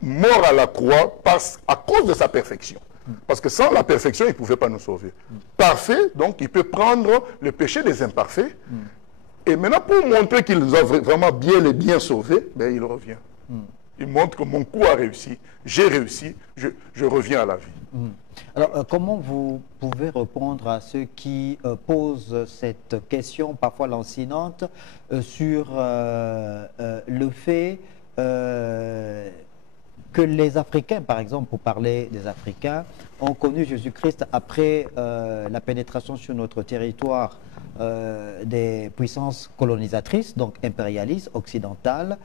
mort à la croix à cause de sa perfection. Parce que sans la perfection, il ne pouvait pas nous sauver. Parfait, donc il peut prendre le péché des imparfaits. Et maintenant, pour montrer qu'il nous a vraiment bien sauvés, ben, il revient. Il montre que mon coup a réussi, j'ai réussi, je reviens à la vie. Alors, comment vous pouvez répondre à ceux qui posent cette question, parfois lancinante, sur le fait que les Africains, par exemple, pour parler des Africains, ont connu Jésus-Christ après la pénétration sur notre territoire des puissances colonisatrices, donc impérialistes, occidentales.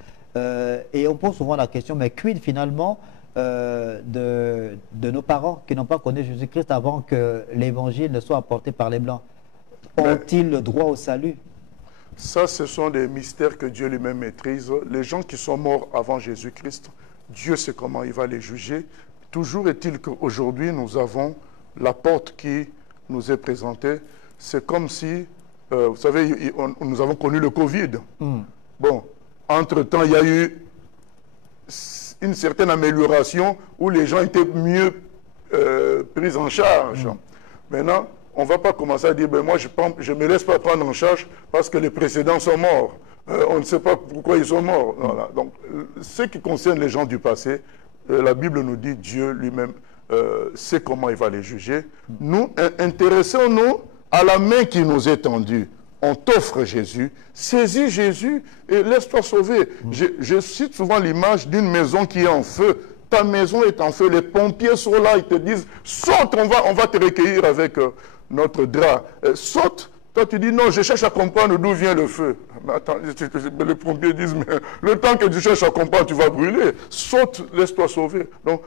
Et on pose souvent la question, mais quid finalement de nos parents qui n'ont pas connu Jésus-Christ avant que l'évangile ne soit apporté par les Blancs? Ont-ils le droit au salut? Ça, ce sont des mystères que Dieu lui-même maîtrise. Les gens qui sont morts avant Jésus-Christ, Dieu sait comment il va les juger. Toujours est-il qu'aujourd'hui, nous avons la porte qui nous est présentée. C'est comme si, vous savez, nous avons connu le Covid. Bon, entre-temps, il y a eu une certaine amélioration où les gens étaient mieux pris en charge. Maintenant, on ne va pas commencer à dire, ben moi, je ne me laisse pas prendre en charge parce que les précédents sont morts. On ne sait pas pourquoi ils sont morts. Voilà. Donc, ce qui concerne les gens du passé, la Bible nous dit, Dieu lui-même sait comment il va les juger. Nous, intéressons-nous à la main qui nous est tendue. On t'offre Jésus, saisis Jésus et laisse-toi sauver. Je cite souvent l'image d'une maison qui est en feu. Ta maison est en feu, les pompiers sont là, ils te disent, saute, on va te recueillir avec notre drap. Saute. Toi, tu dis, non, je cherche à comprendre d'où vient le feu. Mais attends, les pompiers disent, mais le temps que tu cherches à comprendre, tu vas brûler. Saute, laisse-toi sauver. Donc,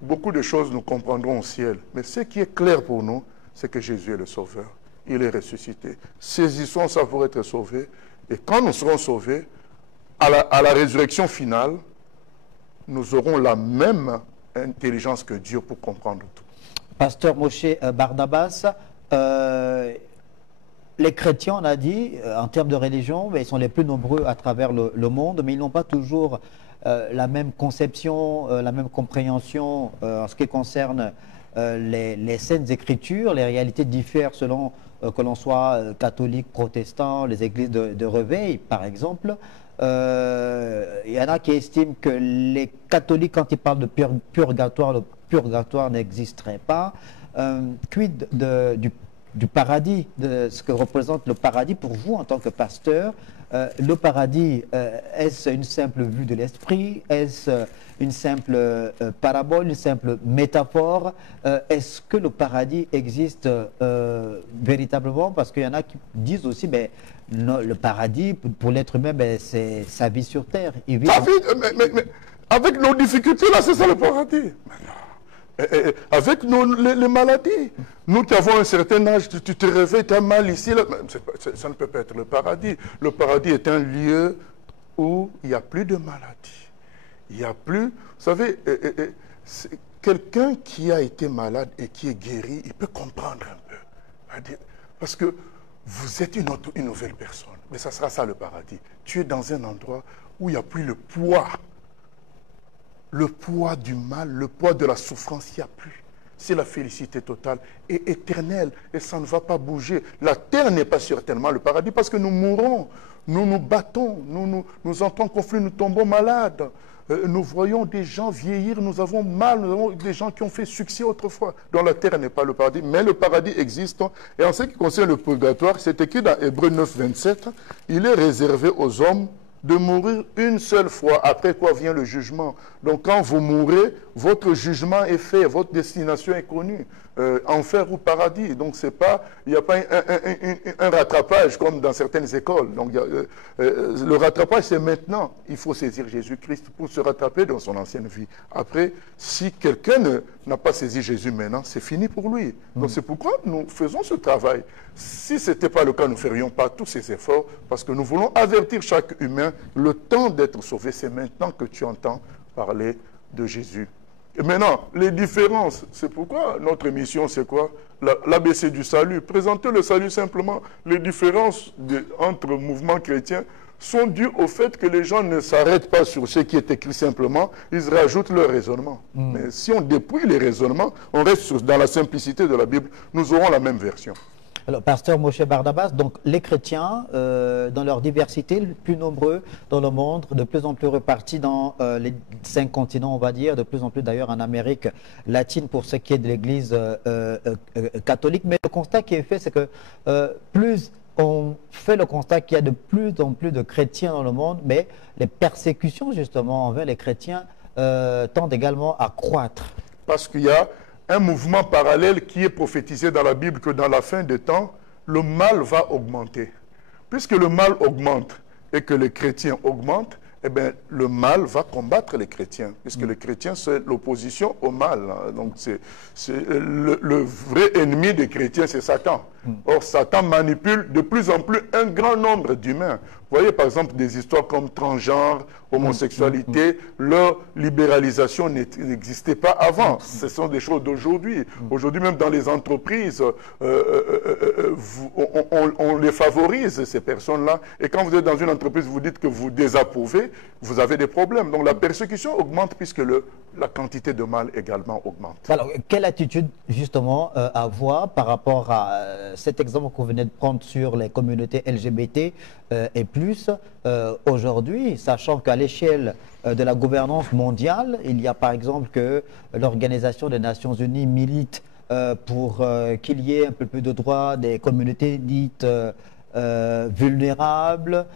beaucoup de choses nous comprendrons au ciel. Mais ce qui est clair pour nous, c'est que Jésus est le Sauveur. Il est ressuscité. Saisissons ça pour être sauvés. Et quand nous serons sauvés, à la résurrection finale, nous aurons la même intelligence que Dieu pour comprendre tout. Pasteur Moshe Barnabas, les chrétiens, on a dit, en termes de religion, ils sont les plus nombreux à travers le monde, mais ils n'ont pas toujours la même conception, la même compréhension en ce qui concerne les saintes écritures. Les réalités diffèrent selon que l'on soit catholique, protestant, les églises de réveil, par exemple. Il y en a qui estiment que les catholiques, quand ils parlent de purgatoire, le purgatoire n'existerait pas. Quid du paradis, de ce que représente le paradis pour vous en tant que pasteur? Le paradis, est-ce une simple vue de l'esprit? Est-ce une simple parabole, une simple métaphore? Est-ce que le paradis existe véritablement? Parce qu'il y en a qui disent aussi, ben, le paradis, pour l'être humain, ben, c'est sa vie sur terre. Il vit mais avec nos difficultés, là, c'est ça le paradis. Avec les maladies. Nous qui avons un certain âge, tu te réveilles, tu as mal ici. Là, ça ne peut pas être le paradis. Le paradis est un lieu où il n'y a plus de maladies. Il n'y a plus... Vous savez, quelqu'un qui a été malade et qui est guéri, il peut comprendre un peu. Parce que vous êtes une nouvelle personne. Mais ça sera ça le paradis. Tu es dans un endroit où il n'y a plus le poids. Le poids du mal, le poids de la souffrance, il n'y a plus. C'est la félicité totale et éternelle. Et ça ne va pas bouger. La terre n'est pas certainement le paradis parce que nous mourrons. Nous nous battons. Nous entrons en conflit, nous tombons malades. Nous voyons des gens vieillir, nous avons mal. Nous avons des gens qui ont fait succès autrefois. Donc la terre n'est pas le paradis. Mais le paradis existe. Et en ce qui concerne le purgatoire, c'est écrit dans Hébreux 9, 27. Il est réservé aux hommes de mourir une seule fois, après quoi vient le jugement. Donc quand vous mourrez, votre jugement est fait, votre destination est connue, enfer ou paradis. Donc c'est pas, il n'y a pas un rattrapage comme dans certaines écoles. Donc le rattrapage c'est maintenant. Il faut saisir Jésus-Christ pour se rattraper dans son ancienne vie. Après, si quelqu'un n'a pas saisi Jésus maintenant, c'est fini pour lui. Donc c'est pourquoi nous faisons ce travail. Si ce n'était pas le cas, nous ne ferions pas tous ces efforts parce que nous voulons avertir chaque humain, le temps d'être sauvé, c'est maintenant que tu entends parler de Jésus. Et maintenant, les différences, c'est pourquoi notre mission, c'est quoi? L'ABC du salut. Présenter le salut simplement. Les différences entre mouvements chrétiens sont dues au fait que les gens ne s'arrêtent pas sur ce qui est écrit simplement, ils rajoutent leur raisonnement. Mais si on dépouille les raisonnements, on reste dans la simplicité de la Bible, nous aurons la même version. Alors, pasteur Moshe Barnabas, donc les chrétiens, dans leur diversité, les plus nombreux dans le monde, de plus en plus répartis dans les 5 continents, on va dire, de plus en plus d'ailleurs en Amérique latine pour ce qui est de l'Église catholique. Mais le constat qui est fait, c'est que plus on fait le constat qu'il y a de plus en plus de chrétiens dans le monde, mais les persécutions justement envers les chrétiens tendent également à croître. Parce qu'il y a un mouvement parallèle qui est prophétisé dans la Bible que dans la fin des temps, le mal va augmenter. Puisque le mal augmente et que les chrétiens augmentent, eh bien, le mal va combattre les chrétiens, puisque les chrétiens, c'est l'opposition au mal. Hein. Donc, le vrai ennemi des chrétiens, c'est Satan. Or, Satan manipule de plus en plus un grand nombre d'humains. Vous voyez, par exemple, des histoires comme transgenre, homosexualité, leur libéralisation n'existait pas avant. Ce sont des choses d'aujourd'hui. Aujourd'hui, même dans les entreprises, on les favorise, ces personnes-là. Et quand vous êtes dans une entreprise, vous dites que vous désapprouvez, vous avez des problèmes. Donc la persécution augmente puisque la quantité de mal également augmente. Alors, quelle attitude, justement, avoir par rapport à cet exemple que vous venez de prendre sur les communautés LGBT et plus aujourd'hui, sachant qu'à l'échelle de la gouvernance mondiale, il y a par exemple que l'Organisation des Nations Unies milite pour qu'il y ait un peu plus de droits des communautés dites vulnérables.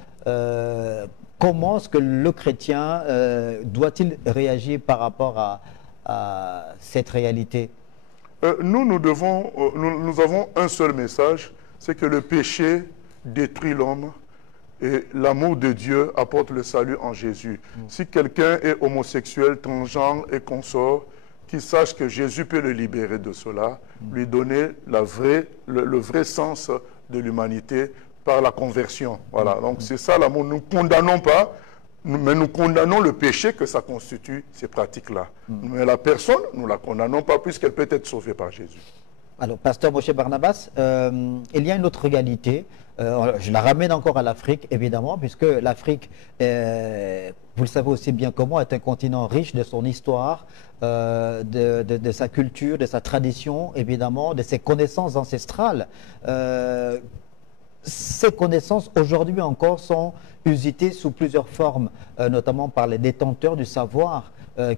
Comment est-ce que le chrétien doit-il réagir par rapport à cette réalité? Nous avons un seul message, c'est que le péché détruit l'homme et l'amour de Dieu apporte le salut en Jésus. Si quelqu'un est homosexuel, transgenre et consort, qu'il sache que Jésus peut le libérer de cela, lui donner le vrai sens de l'humanité par la conversion. Voilà, donc c'est ça l'amour. Nous ne condamnons pas, mais nous condamnons le péché que ça constitue, ces pratiques-là. Mais la personne, nous ne la condamnons pas puisqu'elle peut être sauvée par Jésus. Alors, pasteur Moshe Barnabas, il y a une autre réalité. Je la ramène encore à l'Afrique, évidemment, puisque l'Afrique, vous le savez aussi bien que moi, est un continent riche de son histoire, de sa culture, de sa tradition, évidemment, de ses connaissances ancestrales. Ces connaissances, aujourd'hui encore, sont usitées sous plusieurs formes, notamment par les détenteurs du savoir,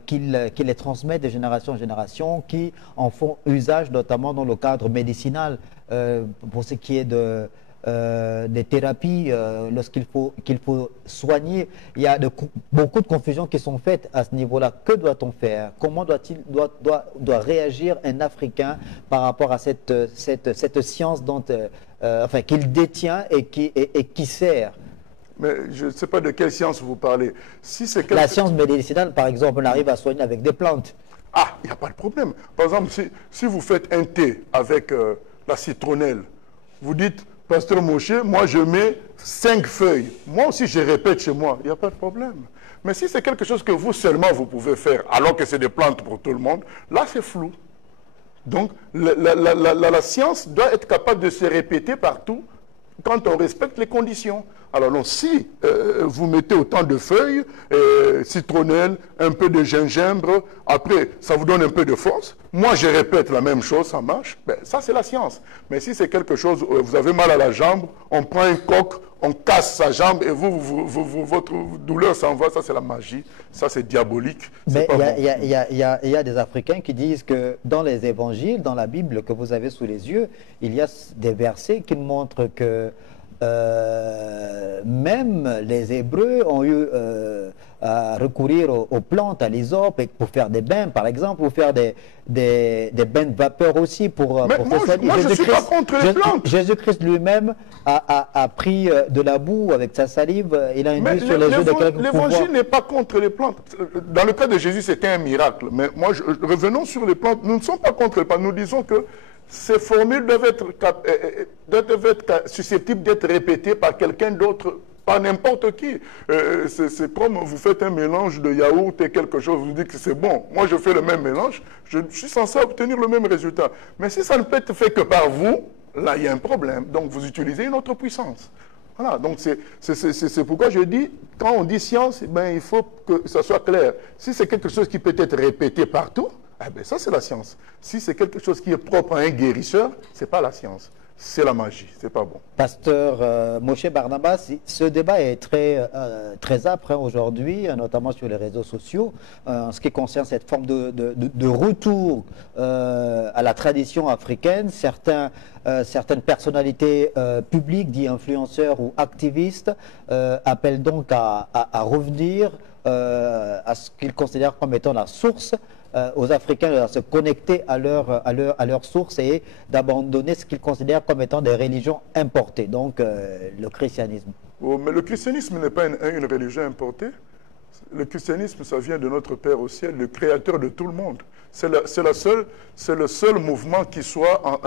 qui les transmettent de génération en génération, qui en font usage notamment dans le cadre médicinal, pour ce qui est des thérapies, lorsqu'il faut soigner. Il y a beaucoup de confusions qui sont faites à ce niveau-là. Que doit-on faire? Comment doit réagir un Africain par rapport à cette science qu'il détient et qui sert? Mais je ne sais pas de quelle science vous parlez. Si la science médicinale, par exemple, on arrive à soigner avec des plantes. Ah, il n'y a pas de problème. Par exemple, si vous faites un thé avec la citronnelle, vous dites, Pasteur Moshe, moi je mets 5 feuilles. Moi aussi je répète chez moi, il n'y a pas de problème. Mais si c'est quelque chose que vous seulement vous pouvez faire, alors que c'est des plantes pour tout le monde, là c'est flou. Donc la science doit être capable de se répéter partout quand on respecte les conditions. Alors donc, si vous mettez autant de feuilles, citronnelle, un peu de gingembre, après ça vous donne un peu de force, moi je répète la même chose, ça marche, ben, ça c'est la science. Mais si c'est quelque chose, vous avez mal à la jambe, on prend un coq, on casse sa jambe et votre douleur s'en va, ça c'est la magie, ça c'est diabolique. Mais il y a des Africains qui disent que dans les évangiles, dans la Bible que vous avez sous les yeux, il y a des versets qui montrent que même les Hébreux ont eu à recourir aux plantes, à l'hysope, pour faire des bains, par exemple, ou faire des bains de vapeur aussi pour se soigner. Moi, je ne suis pas contre les plantes. Jésus-Christ lui-même a pris de la boue avec sa salive, il a induit sur les yeux de quelqu'un. L'évangile n'est pas contre les plantes. Dans le cas de Jésus, c'était un miracle. Mais moi, revenons sur les plantes. Nous ne sommes pas contre les plantes. Nous disons que ces formules doivent être susceptibles d'être répétées par quelqu'un d'autre, par n'importe qui. C'est comme vous faites un mélange de yaourt et quelque chose, vous dites que c'est bon. Moi, je fais le même mélange, je suis censé obtenir le même résultat. Mais si ça ne peut être fait que par vous, là, il y a un problème. Donc, vous utilisez une autre puissance. Voilà, donc c'est pourquoi je dis, quand on dit science, ben, il faut que ça soit clair. Si c'est quelque chose qui peut être répété partout, eh bien, ça c'est la science. Si c'est quelque chose qui est propre à un guérisseur, ce n'est pas la science. C'est la magie, c'est pas bon. Pasteur Moshe Barnabas, ce débat est très âpre aujourd'hui, notamment sur les réseaux sociaux, en ce qui concerne cette forme de retour à la tradition africaine. Certaines personnalités publiques, dits influenceurs ou activistes, appellent donc à revenir à ce qu'ils considèrent comme étant la source, aux Africains de se connecter à leur source et d'abandonner ce qu'ils considèrent comme étant des religions importées, donc le christianisme. Oh, mais le christianisme n'est pas une religion importée. Le christianisme, ça vient de notre Père au ciel, le créateur de tout le monde. C'est le seul mouvement qui soit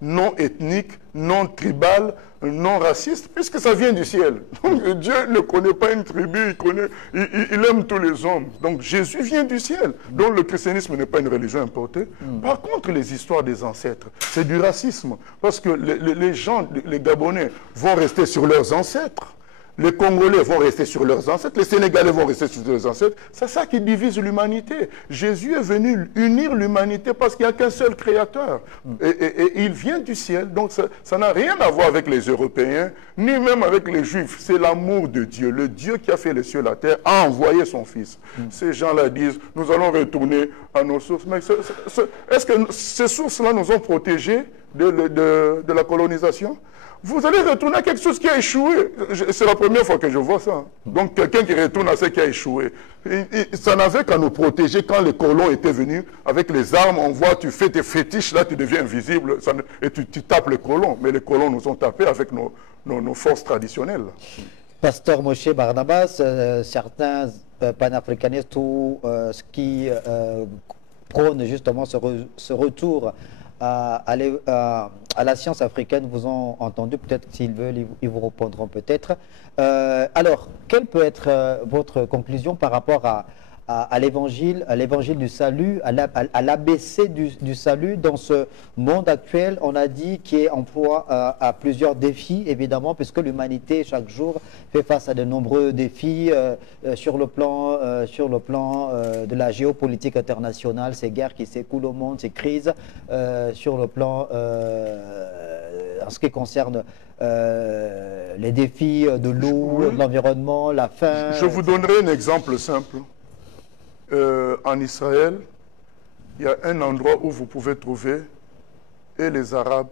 non ethnique, non tribal, non raciste, puisque ça vient du ciel. Donc Dieu ne connaît pas une tribu, il aime tous les hommes. Donc Jésus vient du ciel. Donc le christianisme n'est pas une religion importée. Par contre, les histoires des ancêtres, c'est du racisme. Parce que les gens, les Gabonais, vont rester sur leurs ancêtres. Les Congolais vont rester sur leurs ancêtres, les Sénégalais vont rester sur leurs ancêtres. C'est ça qui divise l'humanité. Jésus est venu unir l'humanité parce qu'il n'y a qu'un seul créateur. Et il vient du ciel. Donc ça n'a rien à voir avec les Européens, ni même avec les Juifs. C'est l'amour de Dieu. Le Dieu qui a fait les cieux et la terre a envoyé son Fils. Ces gens-là disent, nous allons retourner à nos sources. Mais est-ce que ces sources-là nous ont protégés de la colonisation? Vous allez retourner à quelque chose qui a échoué. C'est la première fois que je vois ça. Donc, quelqu'un qui retourne à ce qui a échoué. Ça n'avait qu'à nous protéger quand les colons étaient venus. Avec les armes, on voit, tu fais tes fétiches, là, tu deviens invisible. Et tu tapes les colons. Mais les colons nous ont tapés avec nos forces traditionnelles. Pasteur Moshe Barnabas, certains panafricanistes ou ce qui prônent justement ce retour à la science africaine vous ont entendu, peut-être s'ils veulent, ils vous répondront peut-être. Alors, quelle peut être votre conclusion par rapport à l'évangile du salut, à l'ABC du salut dans ce monde actuel, on a dit, qui est en proie à plusieurs défis, évidemment, puisque l'humanité, chaque jour, fait face à de nombreux défis sur le plan de la géopolitique internationale, ces guerres qui s'écoulent au monde, ces crises, sur le plan, en ce qui concerne les défis de l'eau, de l'environnement, la faim. Je vous donnerai un exemple simple. En Israël, il y a un endroit où vous pouvez trouver et les Arabes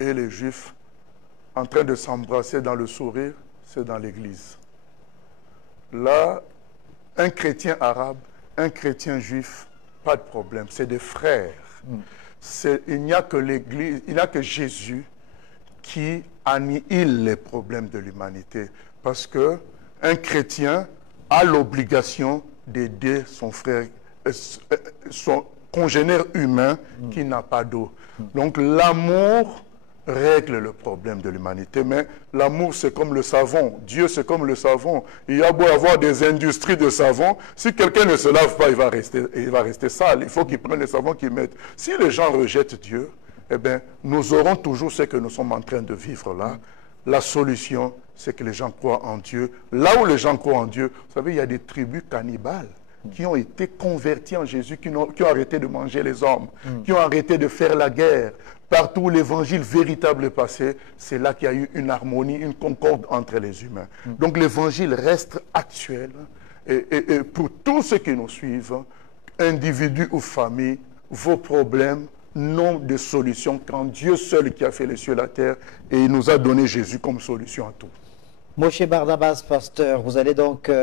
et les Juifs en train de s'embrasser dans le sourire, c'est dans l'église. Là, un chrétien arabe, un chrétien juif, pas de problème, c'est des frères. Il n'y a que l'église, il n'y a que Jésus qui annihile les problèmes de l'humanité. Parce qu'un chrétien a l'obligation d'aider son frère, son congénère humain qui n'a pas d'eau. Donc l'amour règle le problème de l'humanité, mais l'amour c'est comme le savon, Dieu c'est comme le savon. Il y a beau avoir des industries de savon, si quelqu'un ne se lave pas, il va rester sale, il faut qu'il prenne le savon qu'il mette. Si les gens rejettent Dieu, eh bien, nous aurons toujours ce que nous sommes en train de vivre là. La solution, c'est que les gens croient en Dieu. Là où les gens croient en Dieu, vous savez, il y a des tribus cannibales qui ont été convertis en Jésus, qui ont arrêté de manger les hommes, qui ont arrêté de faire la guerre. Partout où l'évangile véritable est passé, c'est là qu'il y a eu une harmonie, une concorde entre les humains. Donc l'évangile reste actuel. Et pour tous ceux qui nous suivent, individus ou familles, vos problèmes n'ont de solution qu'en Dieu seul qui a fait les cieux et la terre, et il nous a donné Jésus comme solution à tout. Moshe Barnabas, pasteur, vous allez donc, vous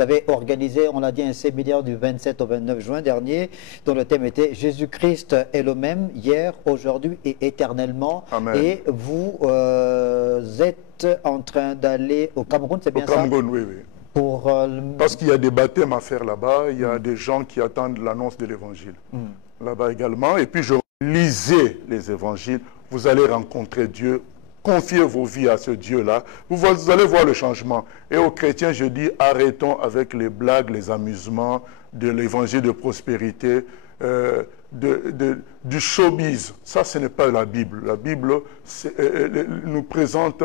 avez organisé, on l'a dit, un séminaire du 27 au 29 juin dernier, dont le thème était « Jésus-Christ est le même, hier, aujourd'hui et éternellement ». Et vous êtes en train d'aller au Cameroun, c'est bien ça? Au Cameroun, oui, oui. Parce qu'il y a des baptêmes à faire là-bas, il y a des gens qui attendent l'annonce de l'évangile là-bas également. Et puis, lisez les évangiles, vous allez rencontrer Dieu. Confiez vos vies à ce Dieu-là, vous allez voir le changement. Et aux chrétiens, je dis, arrêtons avec les blagues, les amusements de l'évangile de prospérité, du showbiz. Ça, ce n'est pas la Bible. La Bible nous présente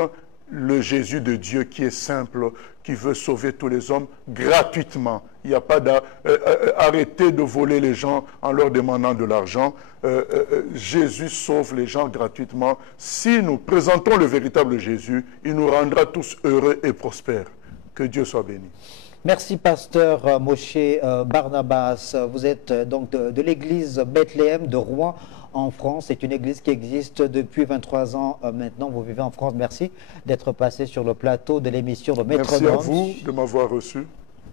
le Jésus de Dieu qui est simple, qui veut sauver tous les hommes gratuitement. Il n'y a pas d'arrêter de voler les gens en leur demandant de l'argent. Jésus sauve les gens gratuitement. Si nous présentons le véritable Jésus, il nous rendra tous heureux et prospères. Que Dieu soit béni. Merci, pasteur Moshe Barnabas. Vous êtes donc de l'église Bethléem de Rouen, en France. C'est une église qui existe depuis 23 ans maintenant. Vous vivez en France. Merci d'être passé sur le plateau de l'émission de Maître Merci à vous de m'avoir reçu.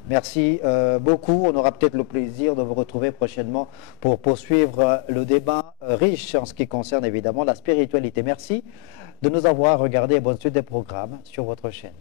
Merci beaucoup. On aura peut-être le plaisir de vous retrouver prochainement pour poursuivre le débat riche en ce qui concerne évidemment la spiritualité. Merci de nous avoir regardé et bonne suite des programmes sur votre chaîne.